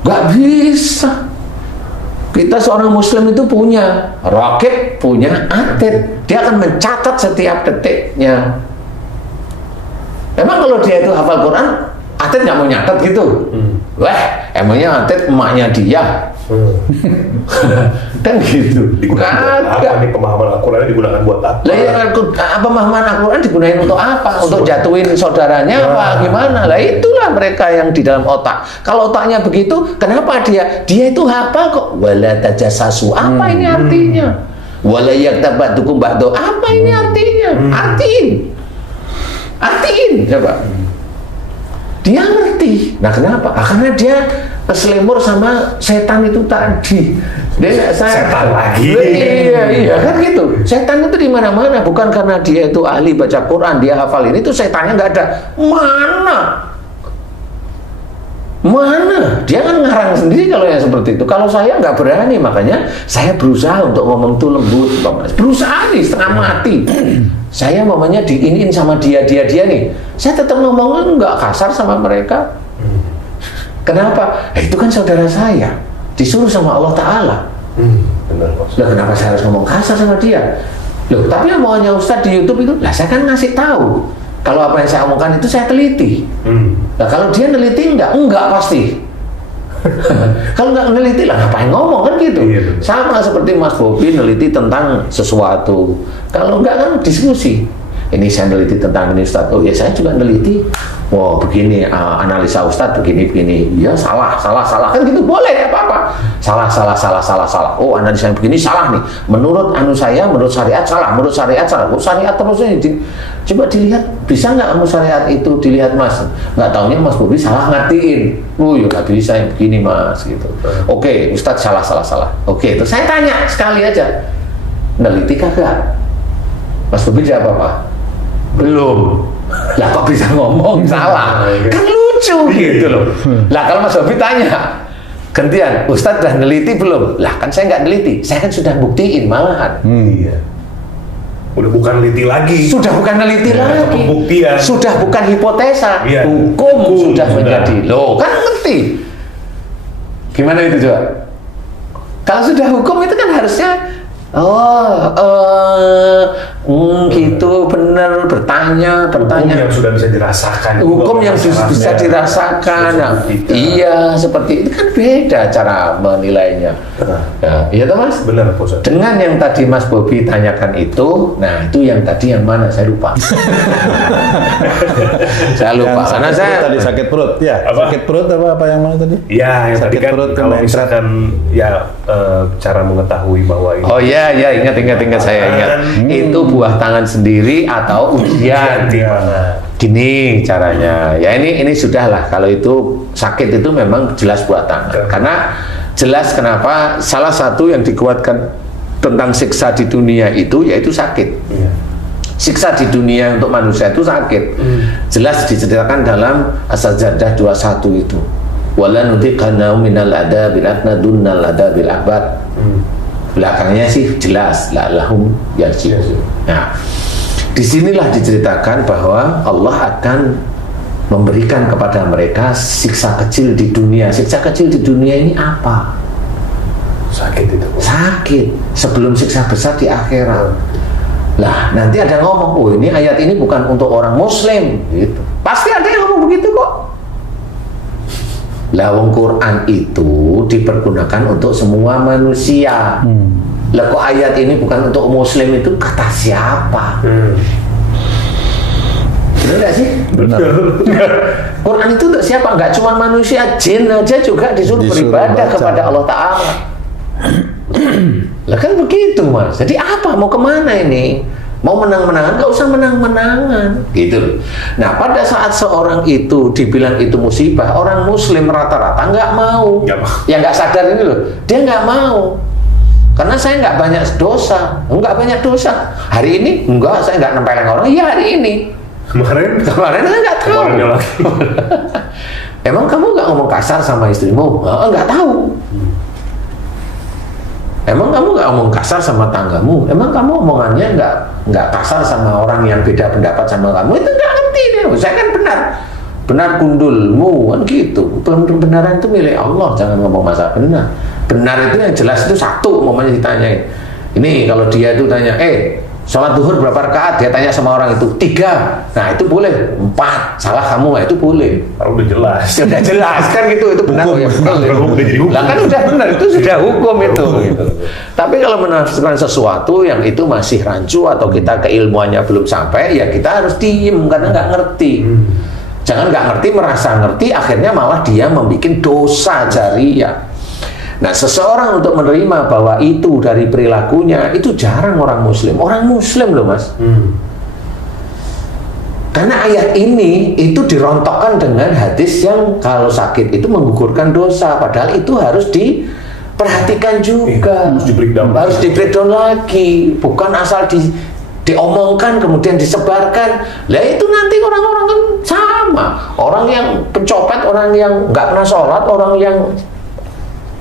Gak bisa. Kita seorang Muslim itu punya rakib, punya atid. Dia akan mencatat setiap detiknya. Emang kalau dia itu hafal Quran, atid nggak mau nyatet gitu? Wah, emangnya atid emaknya dia? Kan gitu. Apa nih pemahaman Al-Quran digunakan buat apa? Lah ya, pemahaman Al-Quran digunakan untuk apa? Untuk jatuhin saudaranya apa? Gimana? Lah itulah mereka yang di dalam otak. Kalau otaknya begitu, kenapa dia itu hafal kok? Wala tajassasu. Apa ini artinya? Wala yaktabadukum ba'du. Apa ini artinya? Artiin. Coba. Dia ngerti. Nah kenapa? Karena dia keselimur sama setan itu tadi. Setan lagi. Iya kan gitu. Setan itu di mana-mana, bukan karena dia itu ahli baca Quran, dia hafal ini tuh setannya nggak ada. Mana? Dia kan ngarang sendiri kalau yang seperti itu. Kalau saya nggak berani, makanya saya berusaha untuk ngomong tuh lembut. Berusaha nih setengah mati. Saya mamanya diinin sama dia nih. Saya tetap ngomongnya nggak kasar sama mereka. Kenapa? Itu kan saudara saya, disuruh sama Allah Ta'ala. Benar, Loh, kenapa saya harus ngomong kasar sama dia? Loh, tapi omongannya Ustadz di YouTube itu, lah saya kan ngasih tahu. Kalau apa yang saya omongkan itu saya teliti. Nah kalau dia neliti enggak pasti. Kalau nggak neliti lah ngapain ngomong kan gitu. Sama seperti Mas Bobi neliti tentang sesuatu. Kalau enggak kan diskusi. Ini saya neliti tentang ini Ustadz. Oh ya saya juga neliti. Wow begini analisa Ustadz begini. Ya salah kan gitu boleh ya apa-apa. Salah. Oh analisa yang begini salah nih. Menurut saya menurut syariat salah. Menurut syariat terusnya coba dilihat bisa nggak syariat itu dilihat Mas. Nggak taunya Mas Bobi salah ngertiin. Oh ya nggak bisa yang begini Mas gitu. Oke Ustadz salah. Oke terus saya tanya sekali aja. Neliti kagak? Mas Bobi jawab apa? Belum. Lah kok bisa ngomong salah? Kan lucu gitu loh. Lah kalau Mas Bobi tanya gantian, Ustadz udah neliti belum? Lah kan saya nggak neliti, saya kan sudah buktiin malahan. Iya. Udah bukan neliti lagi. Sudah bukan neliti lagi. Pembuktian. Sudah bukan hipotesa. Iya. Hukum sudah menjadi. Loh kan ngerti. Gimana itu coba? Kalau sudah hukum itu kan harusnya gitu benar bertanya. Hukum yang sudah bisa dirasakan. Hukum yang bisa dirasakan. Iya seperti itu kan beda cara menilainya. Iya toh Mas? Benar Pak. Dengan yang tadi Mas Bobi tanyakan itu, nah itu yang tadi yang mana saya lupa. Saya lupa. Karena saya tadi sakit perut. Ya. Sakit perut apa yang mana tadi? Ya yang sakit tadi kan perut kalau misalkan ya cara mengetahui bahwa ini. Oh iya ingat saya ingat. Itu buah tangan sendiri atau ujian. Gini caranya. Ya ini sudahlah kalau itu sakit itu memang jelas buah tangan. Karena jelas kenapa salah satu yang dikuatkan tentang siksa di dunia itu yaitu sakit. Siksa di dunia untuk manusia itu sakit. Jelas diceritakan dalam As-Sajdah 21 itu. Wala nutiqannahum minal adabil adna dunnal adabil akbar. Belakangnya sih jelas la'allahum yarji'un. Nah, disinilah diceritakan bahwa Allah akan memberikan kepada mereka siksa kecil di dunia. Siksa kecil di dunia ini apa? Sakit itu. Sakit sebelum siksa besar di akhirat. Lah, nanti ada yang ngomong, oh ini ayat ini bukan untuk orang Muslim, gitu. Pasti ada yang ngomong begitu kok. Lah, wong Quran itu dipergunakan untuk semua manusia. Lah, kok ayat ini bukan untuk Muslim, itu kata siapa? Benar nggak sih? Benar. Quran itu untuk siapa? Nggak cuma manusia, jin aja juga disuruh beribadah kepada Allah Ta'ala. Lah kan begitu Mas. Jadi apa? Mau kemana ini? Mau menang-menangan? Gak usah menang-menangan gitu. Nah, pada saat seorang itu dibilang itu musibah, orang Muslim rata-rata nggak mau. Yang nggak sadar ini loh, dia nggak mau. Karena saya nggak banyak dosa, nggak banyak dosa. Hari ini enggak, saya nggak nempelin orang. Iya hari ini. Kemarin saya nggak tahu. Emang kamu nggak ngomong kasar sama istrimu? Nggak tahu. Emang kamu nggak ngomong kasar sama tanggamu? Emang kamu omongannya nggak kasar sama orang yang beda pendapat sama kamu? Itu nggak ngerti deh. Saya kan benar gundulmu kan gitu. Kebenaran itu milik Allah. Jangan ngomong masa benar. Benar itu yang jelas itu satu. Momennya ditanyain. Ini kalau dia itu tanya, sholat duhur berapa rakaat? Dia tanya sama orang itu 3. Nah itu boleh. 4. Salah kamu, itu boleh. Kalau udah jelas. Sudah jelas kan gitu, itu benar. Ya, lah kan udah benar, itu sudah hukum itu. Gitu. Tapi kalau menafsirkan sesuatu yang itu masih rancu atau kita keilmuannya belum sampai, ya kita harus diem karena nggak ngerti. Jangan nggak ngerti merasa ngerti, akhirnya malah dia membuat dosa jariah. Nah, seseorang untuk menerima bahwa itu dari perilakunya, itu jarang orang Muslim. Orang Muslim loh Mas. Karena ayat ini itu dirontokkan dengan hadis yang kalau sakit itu menggugurkan dosa. Padahal itu harus diperhatikan juga. Harus di-breakdown lagi. Bukan asal diomongkan kemudian disebarkan. Lah itu nanti orang-orang kan sama. Orang yang pencopet, orang yang nggak pernah sholat, orang yang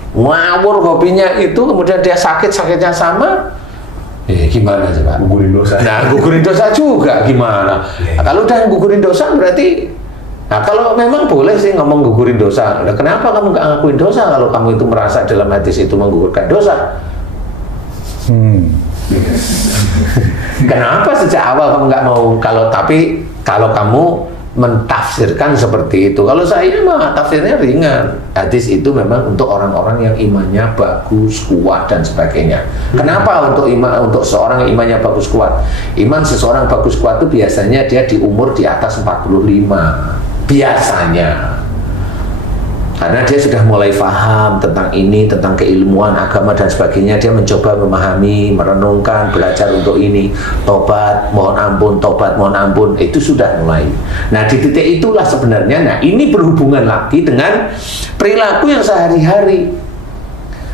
ngawur hobinya itu, kemudian dia sakitnya sama, gimana coba? Gugurin dosa. Nah, gugurin dosa juga gimana? Nah, kalau udah gugurin dosa berarti, nah kalau memang boleh sih ngomong gugurin dosa. Nah, kenapa kamu nggak ngakuin dosa kalau kamu itu merasa dalam hadis itu menggugurkan dosa? Kenapa sejak awal kamu nggak mau? Kalau kamu mentafsirkan seperti itu. Kalau saya mah tafsirnya ringan. Hadis itu memang untuk orang-orang yang imannya bagus, kuat dan sebagainya. Kenapa untuk seorang yang imannya bagus kuat? Iman seseorang bagus kuat itu biasanya dia di umur di atas 45. Biasanya. Karena dia sudah mulai paham tentang ini, tentang keilmuan agama dan sebagainya. Dia mencoba memahami, merenungkan, belajar untuk ini. Tobat, mohon ampun, itu sudah mulai. Nah, di titik itulah sebenarnya, nah ini berhubungan lagi dengan perilaku yang sehari-hari.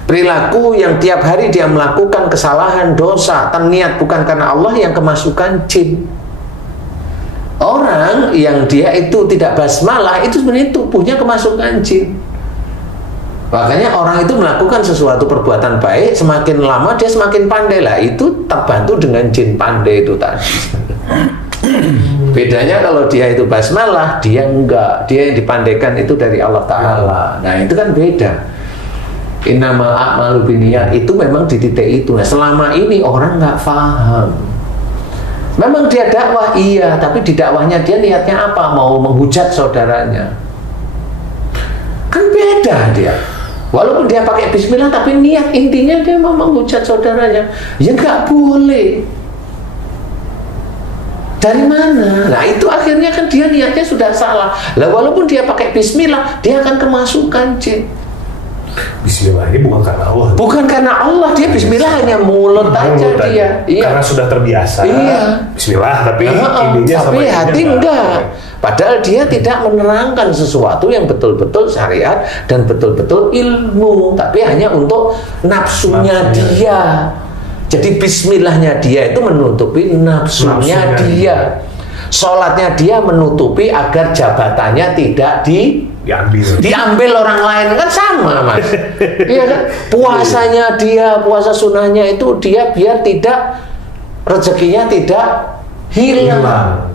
Perilaku yang tiap hari dia melakukan kesalahan, dosa, niat bukan karena Allah, yang kemasukan jin. Orang yang dia itu tidak basmalah itu sebenarnya tubuhnya kemasukan jin. Makanya orang itu melakukan sesuatu perbuatan baik, semakin lama dia semakin pandai. Lah itu terbantu dengan jin pandai itu tadi. Bedanya kalau dia itu basmalah, dia enggak. Dia yang dipandaikan itu dari Allah Ta'ala. Nah itu kan beda. Innamal a'malu binniyat itu memang di titik itu. Nah selama ini orang nggak paham. Memang dia dakwah, iya, tapi di dakwahnya dia niatnya apa? Mau menghujat saudaranya. Kan beda dia. Walaupun dia pakai bismillah, tapi niat intinya dia mau menghujat saudaranya. Ya nggak boleh. Dari mana? Nah itu akhirnya kan dia niatnya sudah salah. Lah walaupun dia pakai bismillah, dia akan kemasukan jin. Bismillah ini bukan karena Allah. Bukan karena Allah, dia bismillah hanya mulut aja dia. Iya. Karena sudah terbiasa. Iya. Bismillah, tapi ininya sama tapi hati enggak. Padahal dia tidak menerangkan sesuatu yang betul-betul syariat dan betul-betul ilmu, tapi hanya untuk nafsunya dia. Jadi bismillahnya dia itu menutupi nafsunya dia. Sholatnya dia menutupi agar jabatannya tidak diambil orang lain, kan sama Mas. Iya kan? Puasanya dia, puasa sunnahnya itu dia biar tidak, rezekinya tidak hilang.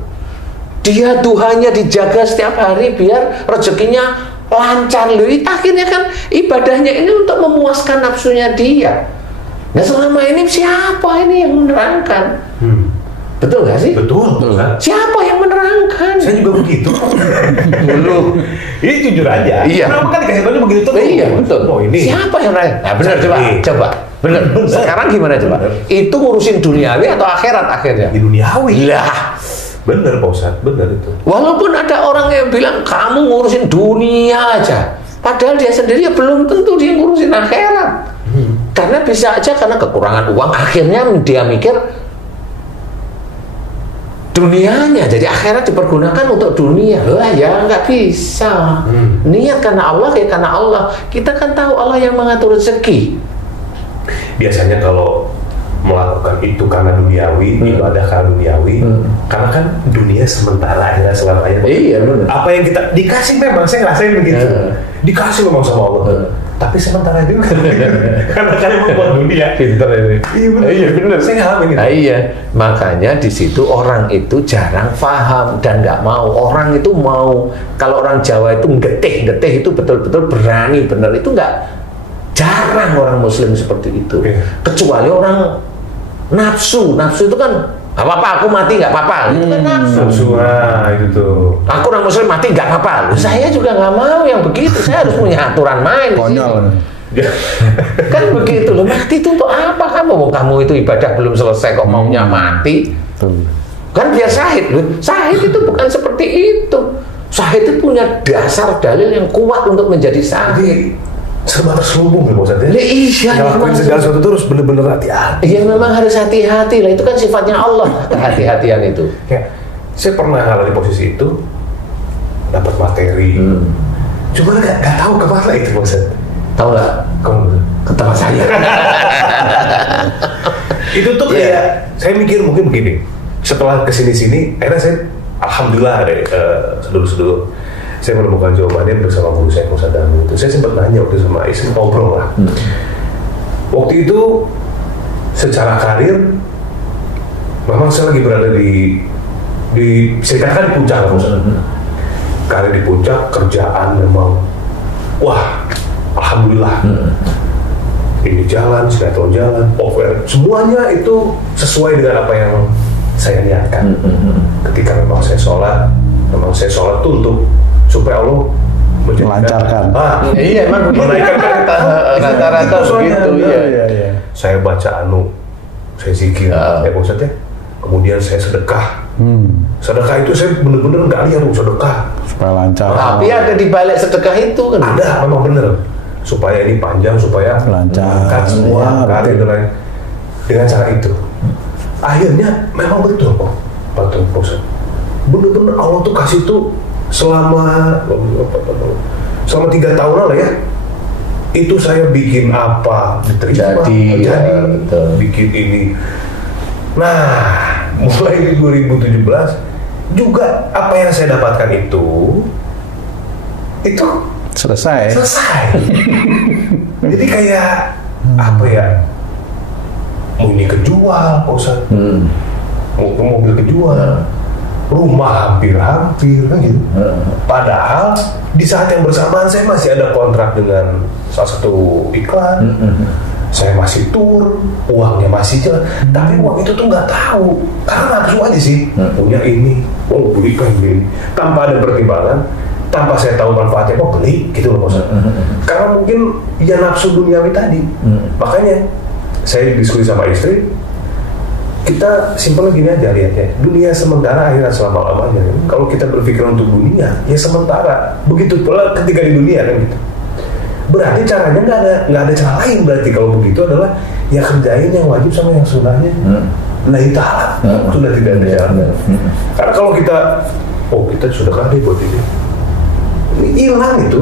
Dia duhanya dijaga setiap hari biar rezekinya lancar. Akhirnya kan ibadahnya ini untuk memuaskan nafsunya dia. Nah selama ini siapa ini yang menerangkan? Betul nggak sih? Betul. Siapa yang menerangkan? Saya juga begitu. Dulu. Ini jujur aja. Iya. Kenapa kan dikasih tahu begitu tuh? Iya betul. Oh ini. Siapa yang menerangkan? Nah benar, coba. Benar. Sekarang gimana coba? Itu ngurusin duniawi atau akhirat akhirnya? Di duniawi. Lah. Bener Pak Ustadz, bener itu. Walaupun ada orang yang bilang kamu ngurusin dunia aja, padahal dia sendiri ya belum tentu dia ngurusin akhirat. Karena bisa aja karena kekurangan uang, akhirnya dia mikir dunianya, jadi akhirat dipergunakan untuk dunia. Lah ya nggak bisa. Niat karena Allah ya karena Allah. Kita kan tahu Allah yang mengatur rezeki. Biasanya kalau melakukan itu karena duniawi, ibadah karena duniawi, karena kan dunia sementara, akhirat selamanya. Iya benar. Apa yang kita dikasih memang, saya ngerasain begitu. Dikasih memang sama Allah. Tapi sementara juga. Karena kan memang buat dunia. Pinter ini. Iya benar. Saya ngalamin itu. Iya, makanya di situ orang itu jarang paham dan nggak mau. Orang itu mau, kalau orang Jawa itu getih itu betul-betul berani, benar itu nggak. Jarang orang Muslim seperti itu. Kecuali orang nafsu itu kan apa-apa aku mati nggak apa-apa, itu kan nafsu. Itu tuh. Aku orang Muslim mati nggak apa-apa. Saya juga nggak mau yang begitu. Saya harus punya aturan main. Konyol. Kan begitu loh. Mati itu untuk apa kamu? Kamu itu ibadah belum selesai kok maunya mati. Kan biar syahid loh. Syahid itu bukan seperti itu. Syahid itu punya dasar dalil yang kuat untuk menjadi syahid. Serba terselubung ya Ustadz ya? Iya, ngelakuin segala sesuatu terus bener-bener hati-hati. Iya memang harus hati-hati lah, itu kan sifatnya Allah, kehati-hatian itu. Ya, saya pernah ngalamin di posisi itu, dapat materi, cuma nggak tahu kemana itu Ustadz. Tahu nggak? Ke tempat saya. Itu tuh kayak, saya mikir mungkin begini, setelah kesini-sini, akhirnya saya, alhamdulillah ada sedulur-sedulur, saya menemukan jawabannya bersama guru saya Ustadz Danu itu. Saya sempat nanya waktu sama istri, ngobrol lah. Waktu itu secara karir memang saya lagi berada di saya katakan di puncak Ustadz. Karir di puncak, kerjaan memang wah alhamdulillah. Ini jalan, sinetron jalan, offer, semuanya itu sesuai dengan apa yang saya niatkan. Ketika memang saya sholat tuh untuk supaya Allah melancarkan. Iya emang begitu. Rata-rata begitu. Iya. Saya baca saya zikir, ya Ustadz ya. Kemudian saya sedekah. Sedekah itu saya benar-benar nggak lihat sedekah supaya lancar. Tapi ada di balik sedekah itu kan. Ada, memang benar. Supaya ini panjang, supaya lancar semua, dengan cara itu. Akhirnya memang betul kok, Pak Ustadz. Benar-benar Allah tuh kasih tuh selama 3 tahunan lah ya, itu saya bikin apa diterima, jadi bikin ini. Nah, mulai di 2017 juga apa yang saya dapatkan itu selesai. Jadi kayak apa ya? Mau ini kejual, Pak Ustadz. Mobil kejual. Rumah hampir kan gitu. Padahal di saat yang bersamaan saya masih ada kontrak dengan salah satu iklan. Saya masih tur, uangnya masih jalan. Tapi uang itu tuh nggak tahu, karena nafsu aja sih. Punya ini, beli ini, tanpa ada pertimbangan, tanpa saya tahu manfaatnya, beli gitu loh Ustaz. Karena mungkin ya nafsu duniawi tadi. Makanya saya diskusi sama istri. Kita simpel gini aja lihatnya, dunia sementara, akhirat selama-lamanya. Kalau kita berpikir untuk dunia, ya sementara. Begitu pula ketika di dunia kan gitu. Berarti caranya nggak ada cara lain. Berarti kalau begitu adalah ya kerjain yang wajib sama yang sunnahnya. Nah itu sudah tidak ada jalan. Karena kalau kita sudah kan buat ini hilang itu.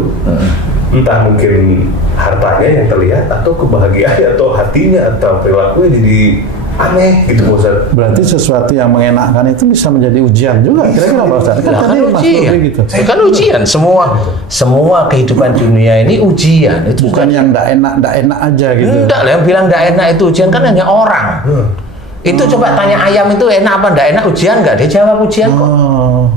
entah mungkin hartanya yang terlihat atau kebahagiaan atau hatinya atau perilakunya jadi aneh gitu Pak Ustaz. Berarti sesuatu yang mengenakkan itu bisa menjadi ujian juga. Kira-kira Pak Ustaz. Kan tadi Mas Bobi gitu. Kan ujian. Semua kehidupan dunia ini ujian. Itu bukan yang enggak enak aja gitu. Enggak lah, yang bilang enggak enak itu ujian kan hanya orang. Itu coba tanya ayam itu enak apa enggak enak ujian enggak? Dia jawab ujian kok.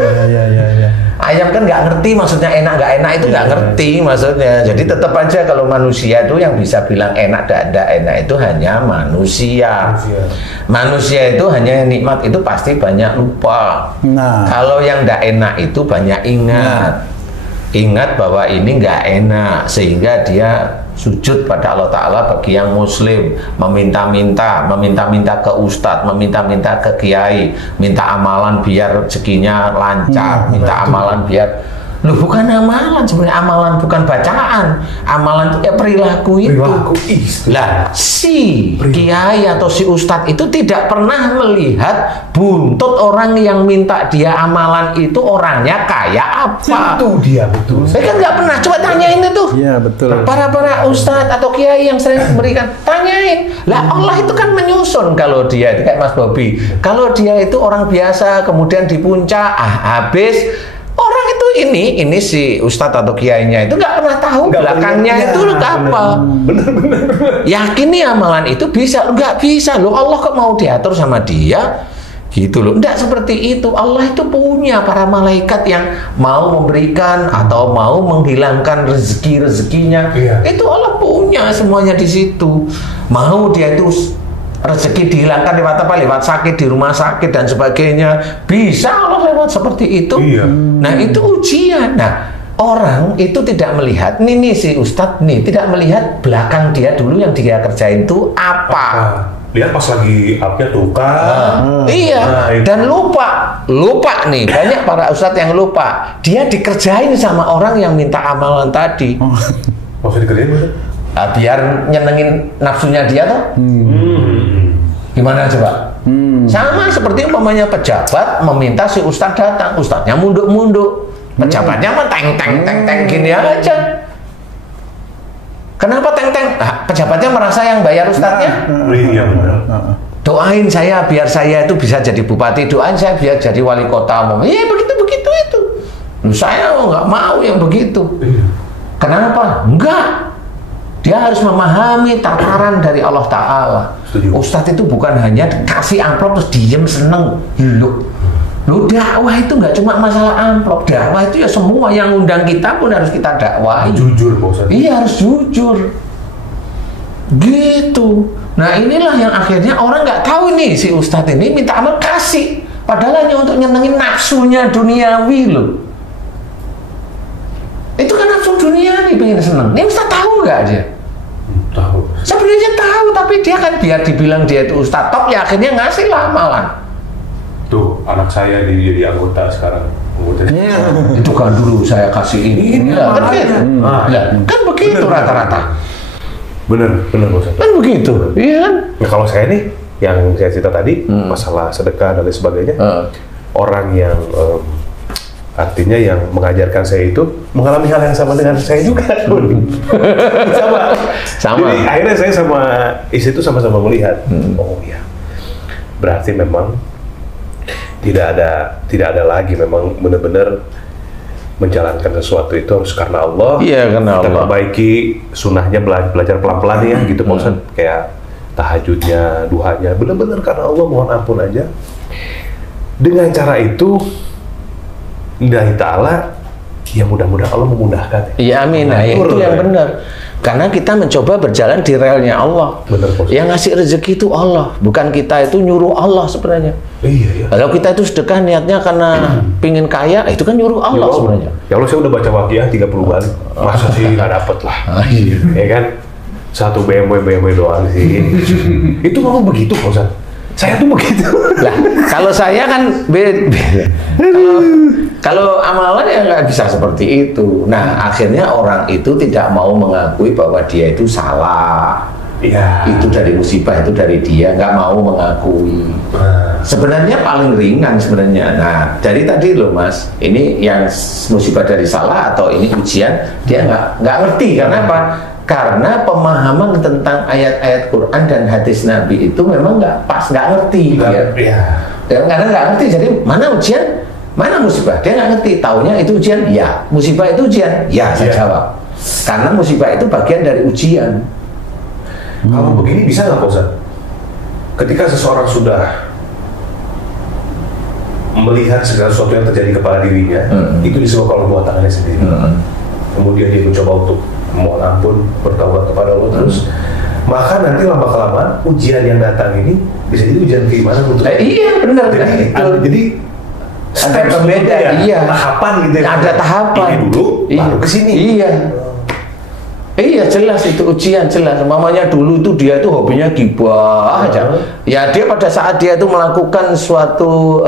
Ya. Ayam kan nggak ngerti maksudnya enak nggak enak itu nggak ngerti maksudnya. Jadi tetap aja kalau manusia itu yang bisa bilang enak dan tidak enak itu hanya manusia. Manusia itu hanya nikmat itu pasti banyak lupa. Nah. Kalau yang tidak enak itu banyak ingat. Ingat bahwa ini nggak enak sehingga dia sujud pada Allah Ta'ala bagi yang muslim, meminta-minta ke ustadz, meminta-minta ke kiai, minta amalan biar rezekinya lancar, minta amalan biar bukan amalan sebenarnya, amalan bukan bacaan, amalan itu perilaku itu. Lah si kiai atau si ustadz itu tidak pernah melihat buntut orang yang minta dia amalan itu orangnya kayak apa. Itu dia betul. Saya kan nggak pernah, coba tanyain itu. Iya betul. Para ustadz atau kiai yang sering memberikan, tanyain. Lah Allah itu kan menyusun kalau dia itu kayak Mas Bobi. Kalau dia itu orang biasa kemudian di puncak, habis. Orang itu ini si ustadz atau kiainya itu nggak pernah tahu belakangnya itu apa. Bener. Yakin nih amalan itu bisa? Nggak bisa loh. Allah kok mau diatur sama dia? Gitu loh. Nggak seperti itu. Allah itu punya para malaikat yang mau memberikan atau mau menghilangkan rezekinya. Itu Allah punya semuanya di situ. Mau dia itu rezeki dihilangkan lewat apa? Lewat sakit di rumah sakit dan sebagainya. Bisa Allah lewat seperti itu. Nah itu ujian. Nah orang itu tidak melihat nih si ustadz nih tidak melihat belakang dia dulu yang dia kerjain itu apa. Lihat pas lagi upnya tukang. Iya. Dan lupa nih banyak para ustadz yang lupa dia dikerjain sama orang yang minta amalan tadi. Maksudnya dikerjain maksudnya? Biar nyenengin nafsunya dia toh. Gimana coba? Sama seperti umpamanya pejabat meminta si ustadz datang, ustadznya munduk-munduk, pejabatnya mah teng gini aja. Kenapa teng? Nah, pejabatnya merasa yang bayar ustadznya. Iya benar. Doain saya biar saya itu bisa jadi bupati, doain saya biar jadi wali kota. Iya begitu itu. Saya nggak mau yang begitu. Kenapa? Enggak. Dia harus memahami tataran dari Allah Ta'ala. Ustadz itu bukan hanya kasih amplop terus diem seneng. Loh dakwah itu nggak cuma masalah amplop. Dakwah itu ya semua yang undang kita pun harus kita dakwahi. Jujur Pak Ustadz. Iya harus jujur. Gitu. Nah inilah yang akhirnya orang nggak tahu nih si ustadz ini minta amal kasih. Padahal hanya untuk nyenengin nafsunya duniawi loh. Itu kan nafsu dunia nih pengen seneng. Ini ustadz tahu nggak dia? Tahu. Sebenarnya tahu, tapi dia kan biar dibilang dia itu ustadz top, ya akhirnya ngasih lah amalan. Tuh anak saya jadi anggota sekarang. Itu kan dulu saya kasih ini. Kan begitu. Kan begitu rata-rata. Bener Ustaz. Kan begitu. Iya kan? Nah, kalau saya nih, yang saya cerita tadi masalah sedekah dan lain sebagainya, orang yang artinya yang mengajarkan saya itu mengalami hal yang sama dengan saya juga. Sama. Jadi akhirnya saya sama istri itu sama-sama melihat, oh ya, berarti memang tidak ada lagi memang benar-benar menjalankan sesuatu itu harus karena Allah. Iya, karena kita Allah. perbaiki sunnahnya, belajar pelan-pelan ya gitu Pak Ustadz. Kayak tahajudnya, duhanya, benar-benar karena Allah, mohon ampun aja. Dengan cara itu Lillahi ta'ala, ya mudah-mudahan Allah memudahkan. Iya amin, nah, itu yang benar. Karena kita mencoba berjalan di relnya Allah. Benar, yang ngasih rezeki itu Allah, bukan kita itu nyuruh Allah sebenarnya. Iya. Kalau kita itu sedekah niatnya karena pingin kaya, itu kan nyuruh Allah sebenarnya. Ya Allah, saya udah baca Waqiah 30 kali. Masa sih nggak dapet lah? Ya kan? Satu BMW doang sih. Itu memang begitu Pak Ustadz. Saya tuh begitu. Lah, kalau saya kan beda. Kalau amalan ya nggak bisa seperti itu. Nah, akhirnya orang itu tidak mau mengakui bahwa dia itu salah. Iya. Itu dari musibah, itu dari dia, nggak mau mengakui. Sebenarnya paling ringan sebenarnya. Nah, dari tadi loh Mas, ini yang musibah dari salah atau ini ujian, dia nggak ngerti. Karena apa? Karena pemahaman tentang ayat-ayat Quran dan hadis Nabi itu memang nggak pas, nggak ngerti. Karena nggak ngerti, jadi mana ujian, mana musibah, dia nggak ngerti. Taunya itu ujian, ya. Musibah itu ujian, ya. Saya jawab. Karena musibah itu bagian dari ujian. Kalau begini bisa nggak Pak Ustaz? Ketika seseorang sudah melihat segala sesuatu yang terjadi kepada dirinya, itu disebabkan oleh buah tangannya sendiri. Kemudian dia mencoba untuk mohon ampun, bertaubat kepada Allah terus, maka nanti lama-kelamaan ujian yang datang ini bisa jadi ujian keimanan untuk iya benar. Jadi ada pembeda, iya. Tahapan gitu ya. Ada tahapan. Ini dulu, baru kesini. Iya. Iya jelas itu ujian jelas. Mamanya dulu itu dia tuh hobinya gibah aja. Ya dia pada saat dia itu melakukan suatu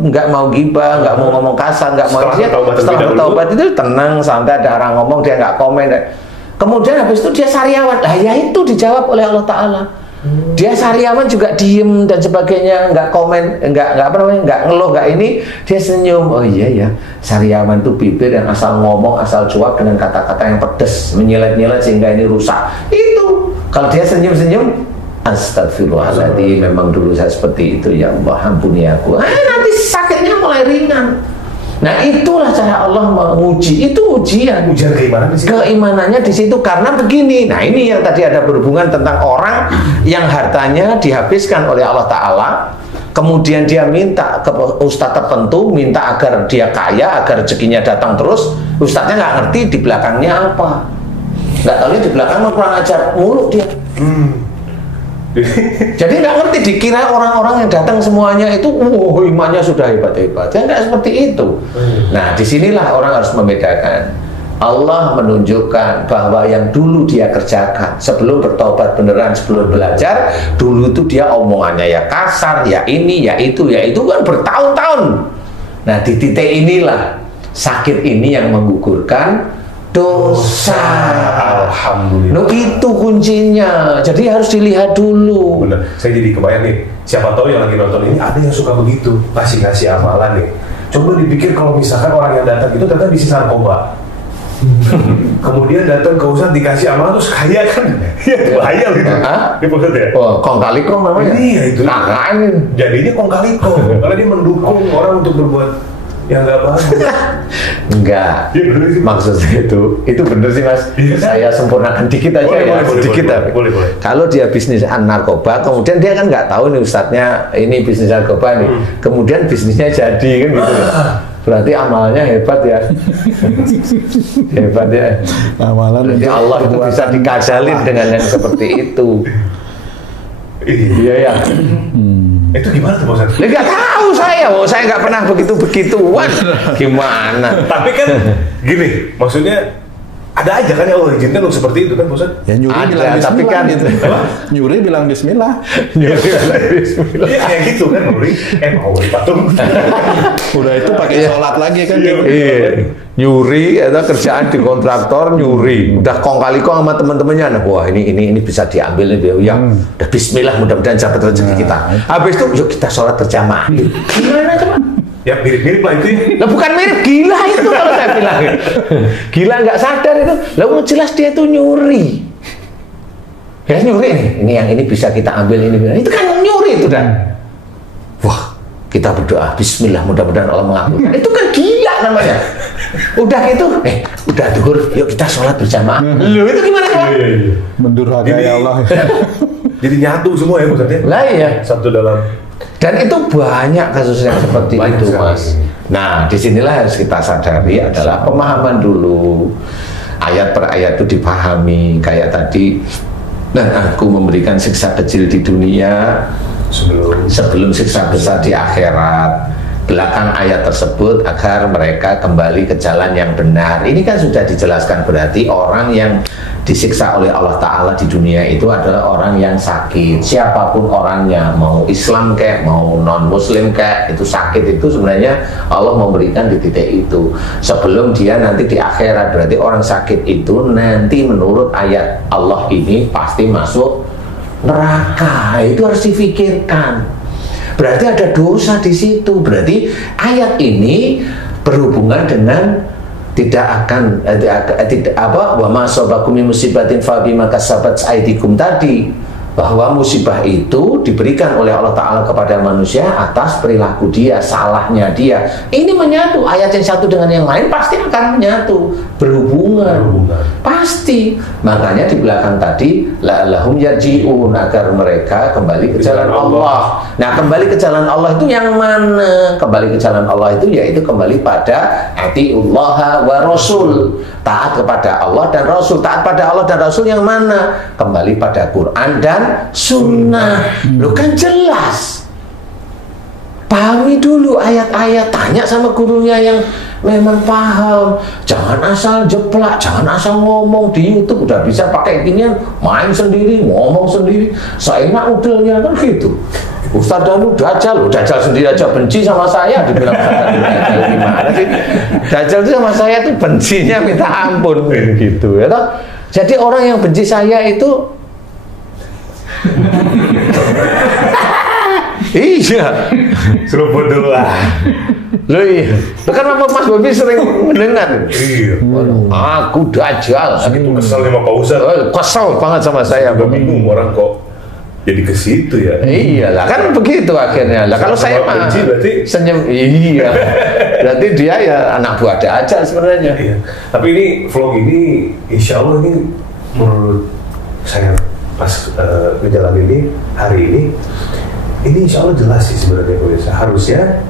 nggak mau gibah, nggak mau ngomong kasar, nggak mau dia setelah bertaubat itu tenang santai, ada orang ngomong dia nggak komen. Kemudian habis itu dia sariawan. Lah ya itu dijawab oleh Allah Taala. Dia sariawan juga diem dan sebagainya, nggak komen, nggak ngeluh, nggak ini, dia senyum. Oh iya ya, sariawan tuh bibir yang asal ngomong, asal cuap dengan kata-kata yang pedes, menyilet-nyilet sehingga ini rusak. Itu kalau dia senyum-senyum, astagfirullahaladzim, memang dulu saya seperti itu, ya Allah ampuni aku. Nanti sakitnya mulai ringan. Nah itulah cara Allah menguji, itu ujian. Ujian keimanan di situ. Keimanannya di situ karena begini. Nah ini yang tadi ada berhubungan tentang orang yang hartanya dihabiskan oleh Allah Ta'ala, kemudian dia minta ke ustadz tertentu, minta agar dia kaya, agar rezekinya datang terus. Ustadznya nggak ngerti di belakangnya apa, nggak tahu di belakang kurang ajar mulu dia. Jadi nggak ngerti, dikira orang-orang yang datang semuanya itu imannya sudah hebat-hebat. Ya nggak seperti itu. Nah disinilah orang harus membedakan. Allah menunjukkan bahwa yang dulu dia kerjakan sebelum bertobat beneran, sebelum belajar, dulu itu dia omongannya ya kasar, ya ini, ya itu kan bertahun-tahun. Nah di titik inilah sakit ini yang menggugurkan dosa. Alhamdulillah. No, itu kuncinya. Jadi harus dilihat dulu. Bener. Saya jadi kebayang nih. Siapa tahu yang lagi nonton ini ada yang suka begitu, ngasih amalan nih. Coba dipikir kalau misalkan orang yang datang itu ternyata bisnis narkoba. Kemudian datang ke Ustadz dikasih amalan terus kaya kan? Ya bahaya gitu. Ini maksudnya. Oh, kong kali kong namanya. Iya itu. Nah, jadinya kong kali kong. Karena dia mendukung orang untuk berbuat yang nggak bagus. Enggak. Ya, maksudnya itu bener sih Mas. Ya, saya sempurnakan dikit aja sedikit. Boleh. Kalau dia bisnis narkoba, kemudian dia kan nggak tahu nih ustadznya ini bisnis narkoba nih. Kemudian bisnisnya jadi kan gitu. Berarti amalnya hebat ya. Hebat ya. Amalan. Berarti Allah itu bisa dikazalin dengan yang seperti itu. Iya ya. Itu gimana tuh Bosan? Nggak tahu saya nggak pernah begitu-begituan. Gimana? Tapi kan gini, maksudnya ada aja kan yang Allah izinkan untuk seperti itu kan Bosan? Ya nyuri ada, bilang tapi bismillah kan gitu. Nyuri bilang bismillah. Nyuri bilang bismillah. Iya kayak gitu kan nyuri. Mau patung. Udah itu pakai sholat lagi kan. Iya. Nyuri atau kerjaan di kontraktor nyuri. Udah kong kali kong sama teman-temannya. Nah, wah ini bisa diambil nih ya. Udah bismillah mudah-mudahan dapat rezeki kita. Habis itu yuk kita sholat berjamaah. Gimana coba? Ya mirip-mirip lah itu ya. Lah bukan mirip, gila itu kalau saya bilang. Gila nggak sadar itu. Lah jelas dia itu nyuri. Ya nyuri nih. Ini yang ini bisa kita ambil ini. Itu kan nyuri itu dan. Wah, kita berdoa bismillah mudah-mudahan Allah mengabulkan. Itu kan gila namanya. Udah gitu, udah duhur, yuk kita sholat berjamaah. Loh itu gimana coba? Mendurhakai Allah. Jadi nyatu semua ya Ustaz ya? Lah iya. Satu dalam. Dan itu banyak kasus yang seperti itu Mas. Nah disinilah harus kita sadari adalah pemahaman dulu. Ayat per ayat itu dipahami. Kayak tadi, dan aku memberikan siksa kecil di dunia sebelum siksa besar di akhirat. Belakang ayat tersebut agar mereka kembali ke jalan yang benar. Ini kan sudah dijelaskan, berarti orang yang disiksa oleh Allah Ta'ala di dunia itu adalah orang yang sakit. Siapapun orangnya, mau Islam kayak, mau non-Muslim kayak, itu sakit itu sebenarnya Allah memberikan di titik itu. Sebelum dia nanti di akhirat, berarti orang sakit itu nanti menurut ayat Allah ini pasti masuk neraka. Itu harus difikirkan. berarti ada dosa di situ. Berarti ayat ini berhubungan dengan tidak akan wa ma asabakum min musibatin fa bima kasabat aydikum tadi, bahwa musibah itu diberikan oleh Allah Ta'ala kepada manusia atas perilaku dia, salahnya dia. Ini menyatu, ayat yang satu dengan yang lain pasti akan menyatu, berhubungan. Pasti. Makanya di belakang tadi la'allahum yarji'un, agar mereka kembali ke jalan Allah. Nah, kembali ke jalan Allah itu yang mana? Kembali ke jalan Allah itu yaitu kembali pada atiullaha wa rasul, taat kepada Allah dan Rasul. Taat pada Allah dan Rasul yang mana? Kembali pada Quran dan Sunnah. Lu kan jelas. Pahami dulu ayat-ayat, tanya sama gurunya yang memang paham. Jangan asal jeplak, jangan asal ngomong di YouTube. Udah bisa pakai ginian, main sendiri, ngomong sendiri, seenak udelnya kan gitu. Ustaz Danu Dajjal, Dajjal sendiri aja benci sama saya, dibilang Dajjal gimana sih? Dajjal itu sama saya tuh bencinya minta ampun gitu ya toh. Jadi orang yang benci saya itu iya, seruput dulu lah. Loh iya, kan Mas Bobi sering mendengar. Iya. Aku Dajjal. Itu kesel sama Pak Ustaz. Kesel banget sama saya. Gue bingung orang kok jadi ke situ ya. Iya lah, kan begitu akhirnya. Lah kalau saya mah berarti senyum. Iya. Berarti dia ya anak buah Dajjal sebenarnya. Iya. Tapi ini vlog ini, insya Allah ini menurut saya pas ngejalanin ini hari ini insya Allah jelas sih sebenarnya pemirsa. Harusnya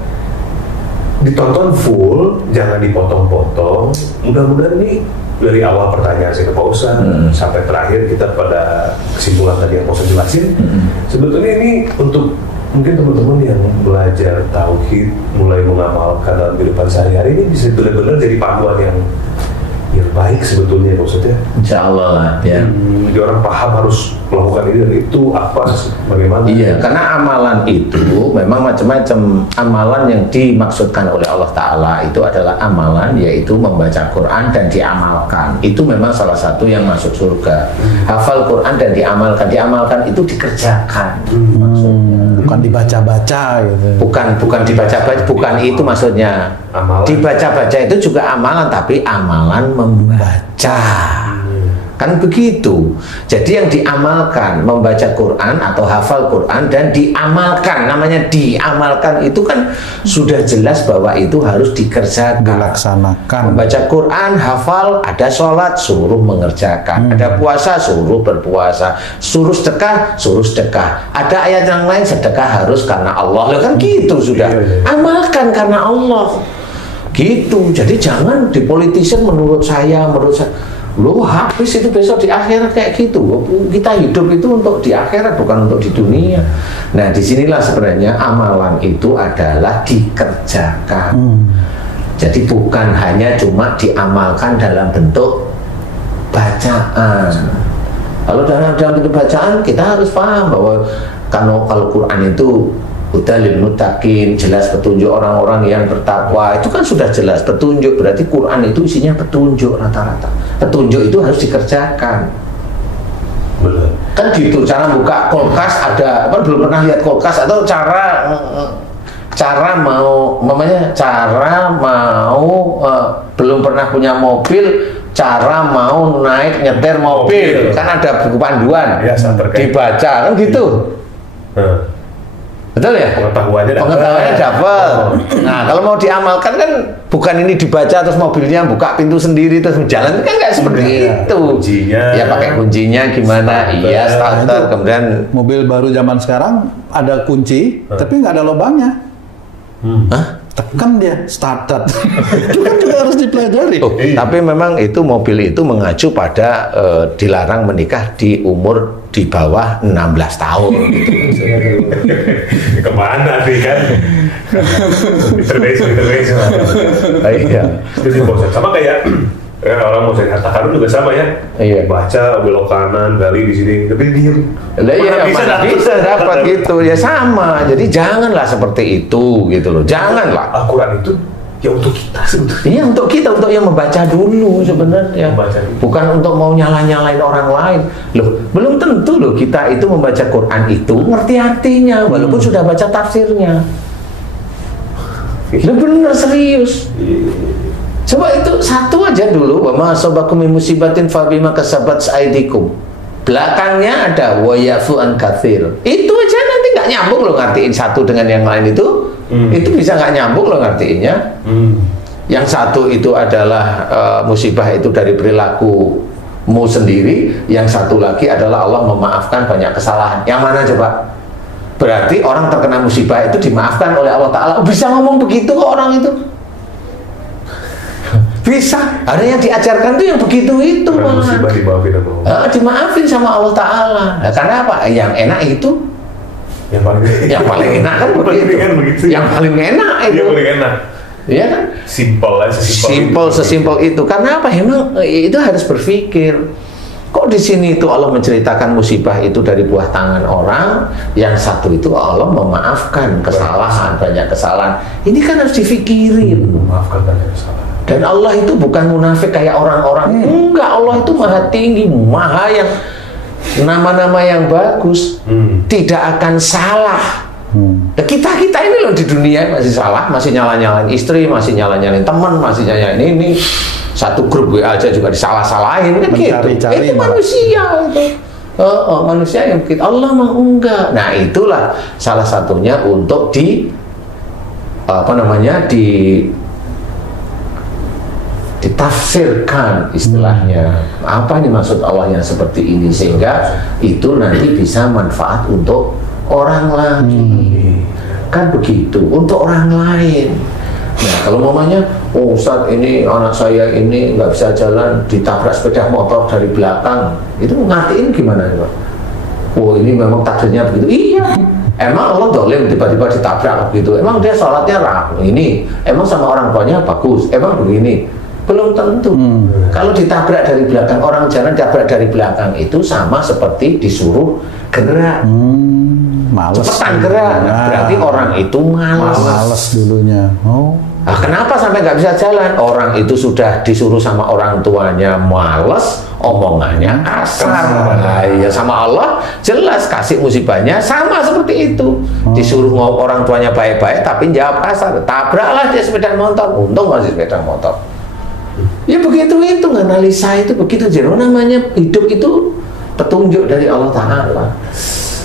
ditonton full, jangan dipotong-potong. Mudah-mudahan ini dari awal pertanyaan saya ke Pak Ustaz sampai terakhir kita pada kesimpulan tadi yang Pak Ustaz jelasin. Sebetulnya ini untuk mungkin teman-teman yang belajar tauhid, mulai mengamalkan dalam kehidupan sehari-hari, ini bisa benar-benar jadi panduan yang baik sebetulnya Pak Ustaz ya. Insya Allah lah ya. Jadi orang paham harus melakukan ini dan itu apa, bagaimana. Iya, karena amalan itu memang macam-macam. Amalan yang dimaksudkan oleh Allah Ta'ala itu adalah amalan yaitu membaca Quran dan diamalkan. Itu memang salah satu yang masuk surga. Hafal Quran dan diamalkan. Diamalkan itu dikerjakan maksudnya. Bukan dibaca-baca gitu. Bukan dibaca-baca, bukan itu maksudnya. Amalan. Dibaca-baca itu juga amalan, tapi amalan membaca. Kan begitu. Jadi yang diamalkan, membaca Quran atau hafal Quran dan diamalkan, namanya diamalkan itu kan sudah jelas bahwa itu harus dikerjakan, dilaksanakan. Membaca Quran, hafal, ada sholat, suruh mengerjakan, ada puasa, suruh berpuasa, suruh sedekah, ada ayat yang lain, sedekah harus karena Allah. Kan gitu sudah. Amalkan karena Allah. Gitu. Jadi jangan dipolitisir menurut saya. Loh, habis itu besok di akhirat kayak gitu. Kita hidup itu untuk di akhirat, bukan untuk di dunia. Nah, disinilah sebenarnya amalan itu adalah dikerjakan. Jadi bukan hanya cuma diamalkan dalam bentuk bacaan. Kalau dalam bentuk bacaan, kita harus paham bahwa kalau Quran itu hudalil muttaqin, jelas petunjuk orang-orang yang bertakwa. Itu kan sudah jelas petunjuk, berarti Quran itu isinya petunjuk rata-rata. Petunjuk itu harus dikerjakan. Kan gitu, cara buka kulkas ada apa, belum pernah lihat kulkas, atau cara mau belum pernah punya mobil, cara mau naik nyetir mobil. Kan ada buku panduan ya, dibaca kan gitu. Betul ya? Pengetahuannya dapat. Nah, kalau mau diamalkan kan bukan ini dibaca terus mobilnya buka pintu sendiri terus jalan, kan nggak seperti itu. Kuncinya. Ya pakai kuncinya gimana? Iya, starter. Kemudian mobil baru zaman sekarang ada kunci, tapi nggak ada lubangnya. Hah? Tekan dia starter. Itu kan juga harus dipelajari. Tapi memang itu mobil itu mengacu pada dilarang menikah di umur di bawah 16 tahun gitu. Kemana sih kan? Intervensi. Iya. Sama kayak orang mau cari harta karun juga sama ya. Iya. Baca belok kanan, gali di sini, tapi diem. Mana bisa dapat gitu ya, sama. Jadi janganlah seperti itu gitu loh. Janganlah. Al-Quran itu Ya untuk kita sebetulnya. Iya, untuk kita, untuk yang membaca dulu sebenarnya. Bukan untuk mau nyalain orang lain. Loh, belum tentu loh kita itu membaca Quran itu ngerti artinya walaupun sudah baca tafsirnya. Loh, bener serius. Coba itu satu aja dulu, wa ma asabakum min musibatin fa bima kasabat aydikum. Belakangnya ada wa yafu an katsir. Itu aja nanti nggak nyambung loh ngertiin satu dengan yang lain itu. Itu bisa nggak nyambung loh ngertiinnya. Yang satu itu adalah musibah itu dari perilakumu sendiri, yang satu lagi adalah Allah memaafkan banyak kesalahan. Yang mana coba? Berarti orang terkena musibah itu dimaafkan oleh Allah Ta'ala. Bisa ngomong begitu kok orang itu? Bisa. Ada yang diajarkan tuh yang begitu itu malah. Dimaafin sama Allah Ta'ala. Nah, karena apa? Yang enak itu yang paling enak kan begitu. Yang paling enak itu. Yang paling enak. Iya kan? Sesimpel itu. Karena apa? Emang itu harus berpikir. Kok di sini itu Allah menceritakan musibah itu dari buah tangan orang, yang satu itu Allah memaafkan kesalahan, banyak kesalahan. Ini kan harus difikirin. Memaafkan banyak kesalahan. Dan Allah itu bukan munafik kayak orang-orang. Enggak, Allah itu maha tinggi, maha yang nama-nama yang bagus, tidak akan salah. Kita ini loh di dunia masih salah, masih nyala-nyalain istri, masih nyala-nyalain teman, masih nyala-nyalain ini. Satu grup WA aja juga disalah-salahin kan gitu. Itu manusia itu. Manusia yang begitu. Allah mah enggak. Nah, itulah salah satunya untuk ditafsirkan istilahnya. Apa ini maksud Allah yang seperti ini, sehingga itu nanti bisa manfaat untuk orang lain. Kan begitu, untuk orang lain. Nah, kalau mamanya, oh Ustadz ini anak saya ini nggak bisa jalan, ditabrak sepeda motor dari belakang, itu ngertiin gimana Pak? Oh ini memang takdirnya begitu. Iya. Emang Allah dolim tiba-tiba ditabrak begitu. Emang dia sholatnya ini. Emang sama orang tuanya bagus. Emang begini. Belum tentu. Kalau ditabrak dari belakang, orang jalan ditabrak dari belakang itu sama seperti disuruh gerak. Males. Cepetan gerak. Berarti orang itu males dulunya. Nah, kenapa sampai nggak bisa jalan? Orang itu sudah disuruh sama orang tuanya males, omongannya kasar. Nah, ya sama Allah jelas kasih musibahnya sama seperti itu. Disuruh orang tuanya baik-baik tapi jawab kasar. Tabraklah dia sepeda motor. Untung masih sepeda motor. Ya begitu itu, analisa itu begitu. Jadi namanya hidup itu petunjuk dari Allah Ta'ala.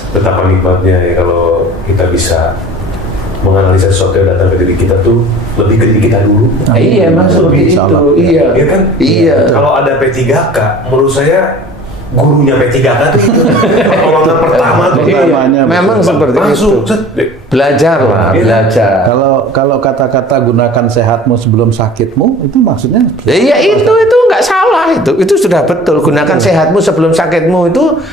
Betapa nikmatnya ya kalau kita bisa menganalisa sesuatu yang datang ke diri kita tuh lebih ke diri kita dulu. Iya, maksud itu. Iya. Ya kan? Iya. Kalau ada P3K, menurut saya gurunya P3K tuh itu pertolongan pertama tuh. Memang seperti itu. Belajar lah, belajar. Kalau kata-kata gunakan sehatmu sebelum sakitmu, itu maksudnya? Iya, itu nggak salah itu. Itu sudah betul. Gunakan sehatmu sebelum sakitmu itu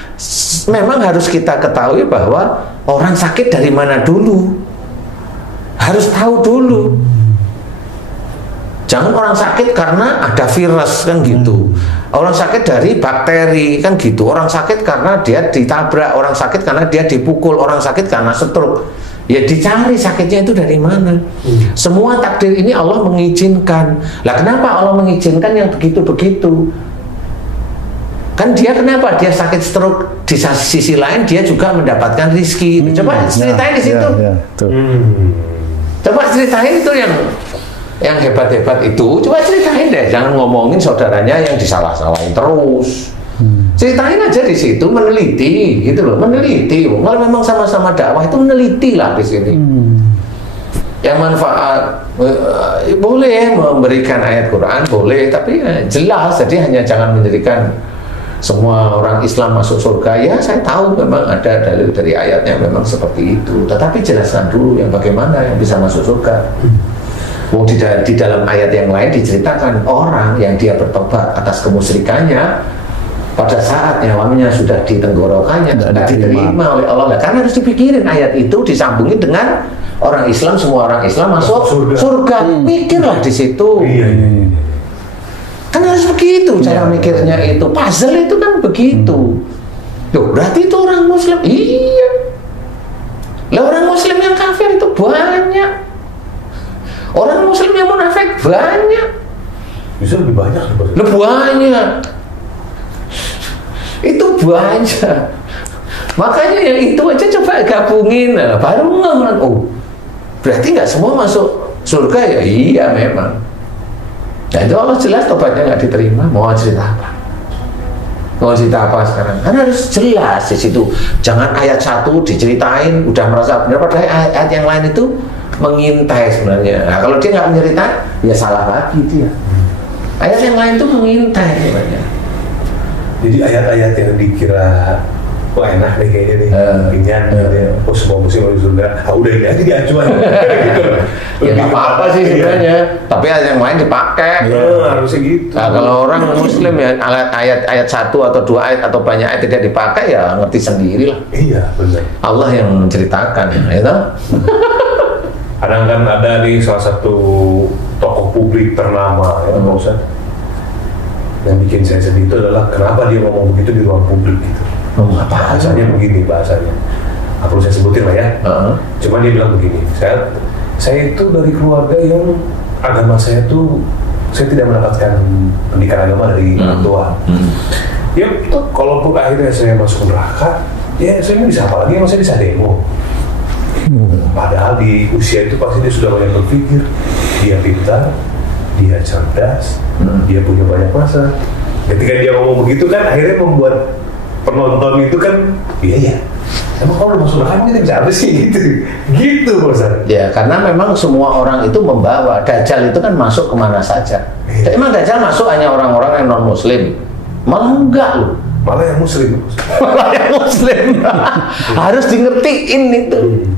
memang harus kita ketahui bahwa orang sakit dari mana dulu. Harus tahu dulu. Jangan orang sakit karena ada virus kan gitu. Orang sakit dari bakteri kan gitu. Orang sakit karena dia ditabrak. Orang sakit karena dia dipukul. Orang sakit karena stroke. Ya dicari sakitnya itu dari mana. Semua takdir ini Allah mengizinkan. Lah kenapa Allah mengizinkan yang begitu-begitu? Kan dia kenapa? Dia sakit stroke. Di sisi lain dia juga mendapatkan rezeki. Coba ceritain di situ. Coba ceritain itu yang hebat-hebat itu. Coba ceritain deh. Jangan ngomongin saudaranya yang disalah-salahin terus. Ceritain aja di situ, meneliti gitu loh, meneliti. Kalau memang sama-sama dakwah itu meneliti lah di sini. Yang manfaat boleh memberikan ayat Quran, boleh, tapi jelas. Jadi hanya jangan menjadikan semua orang Islam masuk surga. Ya saya tahu memang ada dalil dari ayatnya memang seperti itu. Tetapi jelaskan dulu yang bagaimana yang bisa masuk surga. Di dalam ayat yang lain diceritakan orang yang dia bertobat atas kemusyrikannya, pada saat nyawanya sudah di tenggorokannya tidak diterima oleh Allah. Karena harus dipikirin ayat itu disambungin dengan orang Islam, semua orang Islam masuk surga. Pikirlah di situ. Kan harus begitu cara mikirnya itu. Puzzle itu kan begitu. Loh, berarti itu orang Muslim. Iya. Lah orang Muslim yang kafir itu banyak. Orang Muslim yang munafik banyak. Bisa lebih banyak. Lebih banyak. Itu banyak. Makanya yang itu aja coba gabungin, nah, baru ngomong, oh berarti nggak semua masuk surga ya? Iya memang. Nah itu Allah jelas tobatnya nggak diterima. Mau cerita apa? Mau cerita apa sekarang? Kan harus jelas di situ. Jangan ayat 1 diceritain udah merasa benar, padahal ayat yang lain itu mengintai sebenarnya. Nah kalau dia nggak menceritakan, ya salah lagi dia. Ayat yang lain itu mengintai sebenarnya. Jadi ayat-ayat yang dikira wah enak nih kayaknya nih, pingin gitu ya. Oh semua muslim di surga, udah ini aja diajuan. Gitu. Ya nggak apa-apa sih sebenarnya, tapi ayat yang lain dipakai. Harusnya gitu. Nah, kalau orang muslim ya ayat 1 atau 2 ayat atau banyak ayat tidak dipakai ya ngerti sendiri lah. Iya benar. Allah yang menceritakan, itu. Kadang kan ada nih salah satu tokoh publik ternama ya Pak Ustadz. Yang bikin saya sedih itu adalah kenapa dia ngomong begitu di ruang publik gitu. Bahasanya begini, bahasanya apa perlu saya sebutin lah ya. Cuma dia bilang begini, saya itu dari keluarga yang agama saya tuh, saya tidak mendapatkan pendidikan agama dari orang tua. Ya itu kalaupun akhirnya saya masuk neraka, ya saya bisa apa lagi, saya bisa demo. Padahal di usia itu pasti dia sudah banyak berpikir, dia pintar, dia cerdas, dia punya banyak masa. Ketika dia ngomong begitu kan akhirnya membuat penonton itu kan, iya, emang kalau udah masuk neraka kita bisa apa sih gitu Bosan. Ya karena memang semua orang itu membawa. Dajjal itu kan masuk kemana saja. Emang Dajjal masuk hanya orang-orang yang non muslim? Malah enggak loh. Malah yang muslim. Malah yang muslim. Harus dingertiin itu.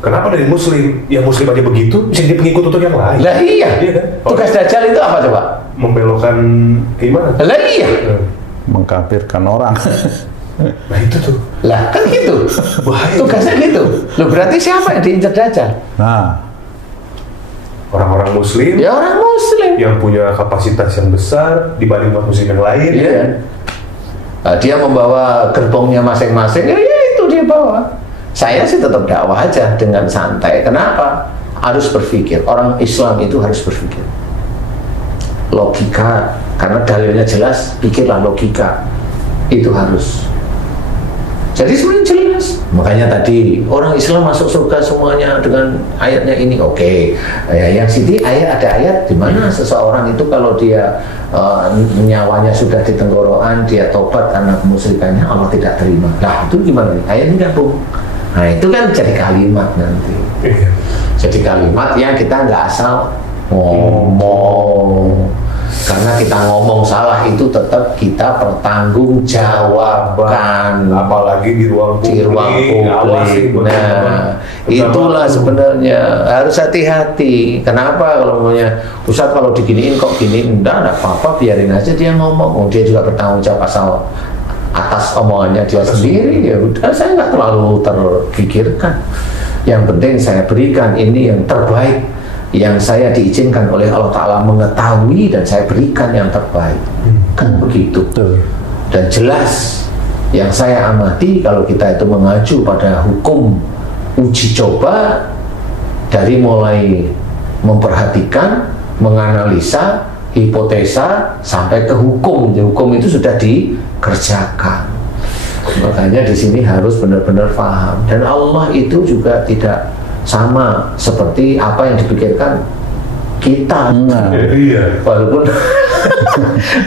Kenapa dari muslim? Yang muslim aja begitu bisa jadi pengikut untuk yang lain. Lah iya kan? Tugas Dajjal itu apa coba? Membelokkan keimanan. Lah iya. Mengkafirkan orang. Nah itu tuh. Lah kan gitu. Bahaya. Tugasnya gitu. Loh berarti siapa yang diincar Dajjal? Nah, orang-orang muslim. Ya orang muslim. Yang punya kapasitas yang besar dibanding umat muslim yang lain. Iya. Nah, dia membawa gerbongnya masing-masing. Ya itu dia bawa. Saya sih tetap dakwah aja dengan santai. Kenapa? Harus berpikir. Orang Islam itu harus berpikir. Logika, karena dalilnya jelas, pikirlah logika. Itu harus. Jadi sebenarnya jelas. Makanya tadi orang Islam masuk surga semuanya dengan ayatnya ini. Oke. Yang Siti ada ayat di mana seseorang itu kalau dia nyawanya sudah di tenggorokan, dia tobat karena kemusyrikannya, Allah tidak terima. Nah itu gimana nih? Ayat ini gabung. Nah itu kan jadi kalimat nanti. Jadi kalimat yang kita nggak asal ngomong. Karena kita ngomong salah itu tetap kita pertanggungjawabkan. Apalagi di ruang publik. Nah, itulah sebenarnya harus hati-hati. Kenapa kalau namanya Ustadz kalau diginiin kok giniin? Enggak apa-apa, biarin aja dia ngomong. Dia juga bertanggung jawab asal atas omongannya dia sendiri. Ya udah, saya nggak terlalu terpikirkan. Yang penting saya berikan ini yang terbaik, yang saya diizinkan oleh Allah Ta'ala mengetahui, dan saya berikan yang terbaik. Kan begitu. Dan jelas yang saya amati kalau kita itu mengacu pada hukum uji coba, dari mulai memperhatikan, menganalisa, hipotesa sampai ke hukum. Hukum itu sudah dikerjakan. Makanya di sini harus benar-benar paham. Dan Allah itu juga tidak sama seperti apa yang dipikirkan kita. Walaupun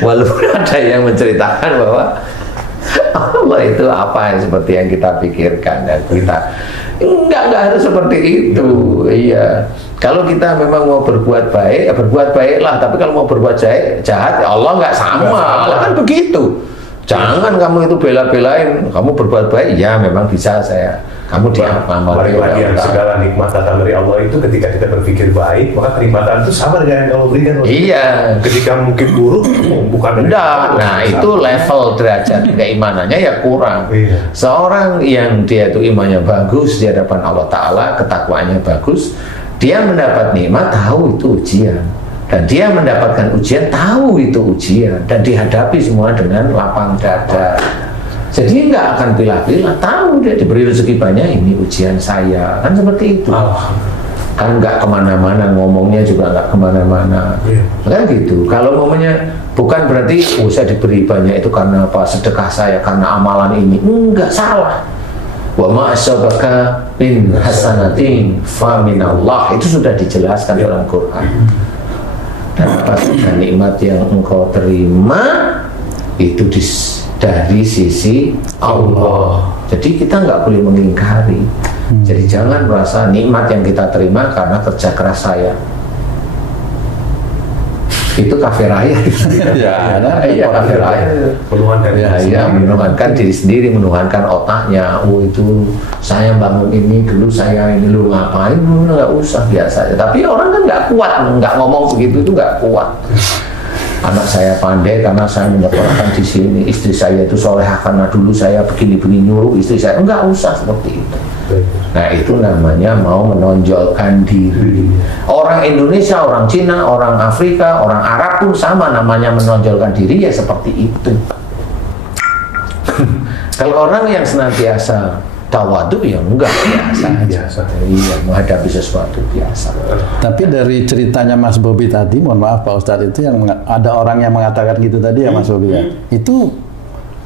walaupun ada yang menceritakan bahwa Allah itu apa yang seperti yang kita pikirkan, dan kita enggak harus seperti itu. Iya. Kalau kita memang mau berbuat baik, ya berbuat baiklah. Tapi kalau mau berbuat jahat, ya Allah nggak sama. Allah kan begitu. Jangan kamu itu bela-belain, kamu berbuat baik, ya memang bisa saya. Kamu balik lagi yang segala nikmat datang dari Allah itu ketika kita berpikir baik, maka kenikmatan itu sama dengan yang Allah berikan. Iya. Ketika mungkin buruk, bukan. Nah itu level derajat keimanannya ya kurang. Seorang yang dia itu imannya bagus di hadapan Allah Ta'ala, ketakwaannya bagus, dia mendapat nikmat, tahu itu ujian. Dan dia mendapatkan ujian, tahu itu ujian, dan dihadapi semua dengan lapang dada. Jadi nggak akan pilah-pilah, tahu dia diberi rezeki banyak, ini ujian saya, kan seperti itu. kan nggak kemana-mana, ngomongnya juga nggak kemana-mana, kan gitu. Kalau ngomongnya bukan berarti saya diberi banyak itu karena apa, sedekah saya karena amalan ini, enggak, salah. Wa ma asabaka min hasanatin fa min Allah, itu sudah dijelaskan dalam Quran. Dan pastikan nikmat yang engkau terima itu dari sisi Allah. Jadi kita nggak boleh mengingkari. Jadi jangan merasa nikmat yang kita terima karena kerja keras saya. Itu kafir raya. Iya, kafir raya. Menuhankan diri sendiri, menuhankan otaknya. Oh itu saya bangun ini dulu, saya ini lu ngapain? Lu nggak usah, biasa. Tapi orang kan nggak kuat, nggak ngomong begitu itu nggak kuat. Anak saya pandai karena saya menyekolahkan di sini. Istri saya itu solehah karena dulu saya begini-begini nyuruh istri saya. Enggak usah seperti itu. Nah itu namanya mau menonjolkan diri. Orang Indonesia, orang Cina, orang Afrika, orang Arab pun sama namanya menonjolkan diri ya seperti itu. Kalau orang yang senantiasa tawadu ya enggak, biasa. Iya, menghadapi sesuatu biasa. Tapi dari ceritanya Mas Bobi tadi, mohon maaf Pak Ustadz, itu yang ada orang yang mengatakan gitu tadi ya Mas Bobi ya.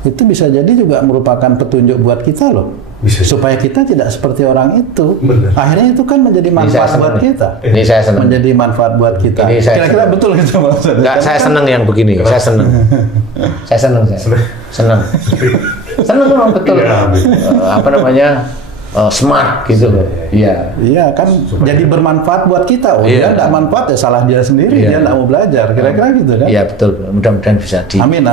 Itu bisa jadi juga merupakan petunjuk buat kita loh. Supaya kita tidak seperti orang itu. Bener. Akhirnya itu kan menjadi manfaat buat kita. Ini saya senang. Menjadi manfaat buat kita. Kira-kira betul gitu Mas Ustadz. Enggak, saya senang yang begini. Saya senang. Senang memang betul. Apa namanya, smart gitu loh. Iya kan, jadi bermanfaat buat kita. Dia nggak manfaat ya salah dia sendiri. Dia nggak mau belajar. Kira-kira gitu kan? Iya betul. Mudah-mudahan bisa Amin.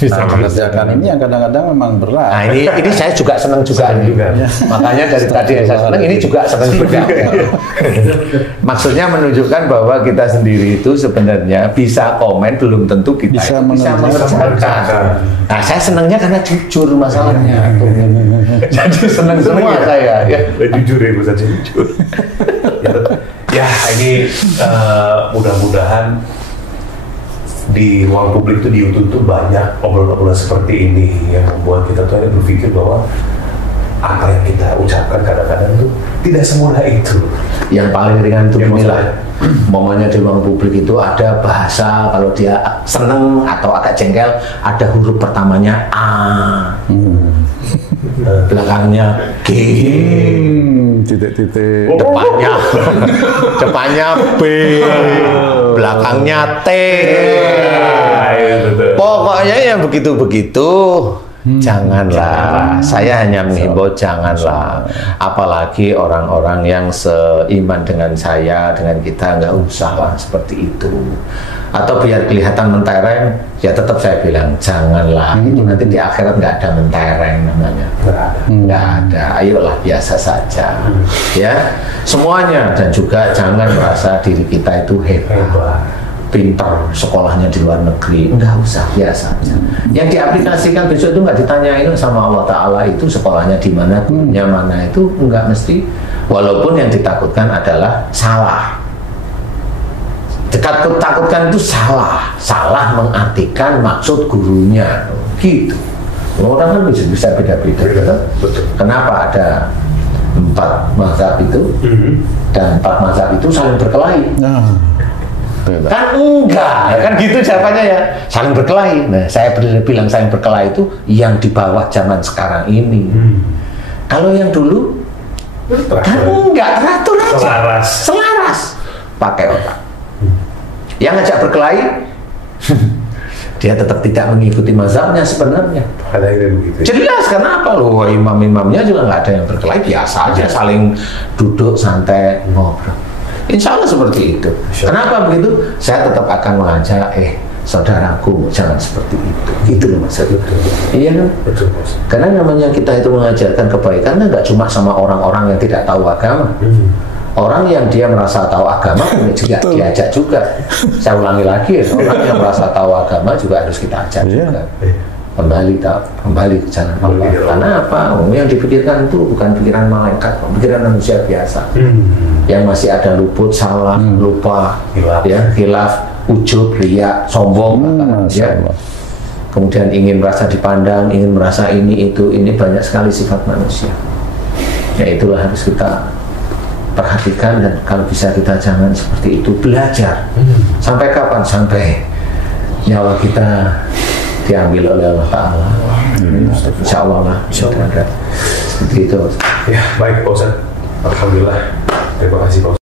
Bisa mengerjakan ini yang kadang-kadang memang berat. Nah ini saya juga senang juga. Makanya dari tadi yang saya senang, ini juga senang juga. Maksudnya menunjukkan bahwa kita sendiri itu sebenarnya bisa komen, belum tentu kita bisa mengerjakan. Nah saya senangnya karena jujur masalahnya. Jadi senang semua saya. Ya. Jujur ya, bisa jujur. Ya ini mudah-mudahan di ruang publik itu di YouTube tuh banyak obrolan-obrolan seperti ini yang membuat kita tuh berpikir bahwa apa yang kita ucapkan kadang-kadang tuh tidak semudah itu. Yang paling ringan itu inilah, momennya di ruang publik itu ada bahasa, kalau dia seneng atau agak jengkel, ada huruf pertamanya A, belakangnya G, titik-titik, depannya B, belakangnya T. Pokoknya yang begitu-begitu. Janganlah, saya hanya menghimbau janganlah, apalagi orang-orang yang seiman dengan saya, dengan kita, nggak usah lah seperti itu. Atau biar kelihatan mentereng, ya tetap saya bilang janganlah. Itu nanti di akhirat nggak ada mentereng namanya, nggak ada. Ayolah biasa saja, ya semuanya. Dan juga jangan merasa diri kita itu hebat, pintar, sekolahnya di luar negeri, enggak usah, biasa aja. Yang diaplikasikan besok itu nggak ditanyain sama Allah Ta'ala itu sekolahnya di mana, gurunya mana, itu enggak mesti. Walaupun yang ditakutkan adalah salah. Takutkan itu salah mengartikan maksud gurunya, gitu. Orang kan bisa beda-beda. Kenapa ada 4 mazhab itu dan 4 mazhab itu saling berkelahi? Kan enggak, kan gitu jawabannya ya, saling berkelahi. Nah saya bilang saling berkelahi itu yang di bawah zaman sekarang ini. Kalau yang dulu kan enggak, teratur aja, selaras, pakai otak. Yang ngajak berkelahi dia tetap tidak mengikuti mazhabnya sebenarnya. Jelas, karena apa loh, imam-imamnya juga nggak ada yang berkelahi, biasa aja saling duduk santai ngobrol. Insya Allah seperti itu. Kenapa begitu? Saya tetap akan mengajak, saudaraku jangan seperti itu. Gitu loh maksudnya. Iya kan? Karena namanya kita itu mengajarkan kebaikan nggak cuma sama orang-orang yang tidak tahu agama. Orang yang dia merasa tahu agama juga diajak juga. Saya ulangi lagi ya, orang yang merasa tahu agama juga harus kita ajak juga. Kembali ke jalan Allah. Karena apa? Yang dipikirkan itu bukan pikiran malaikat, pikiran manusia biasa. Yang masih ada luput, salah, lupa, khilaf, ujub, riya, sombong, ya. Kemudian ingin merasa dipandang, ingin merasa ini itu, ini banyak sekali sifat manusia. Ya itulah harus kita perhatikan, dan kalau bisa kita jangan seperti itu, belajar. Sampai kapan? Sampai nyawa kita diambil oleh Allah Ta'ala. Insya Allah lah. Seperti itu. Ya, baik Pak Ustadz. Alhamdulillah. Terima kasih Pak Ustadz.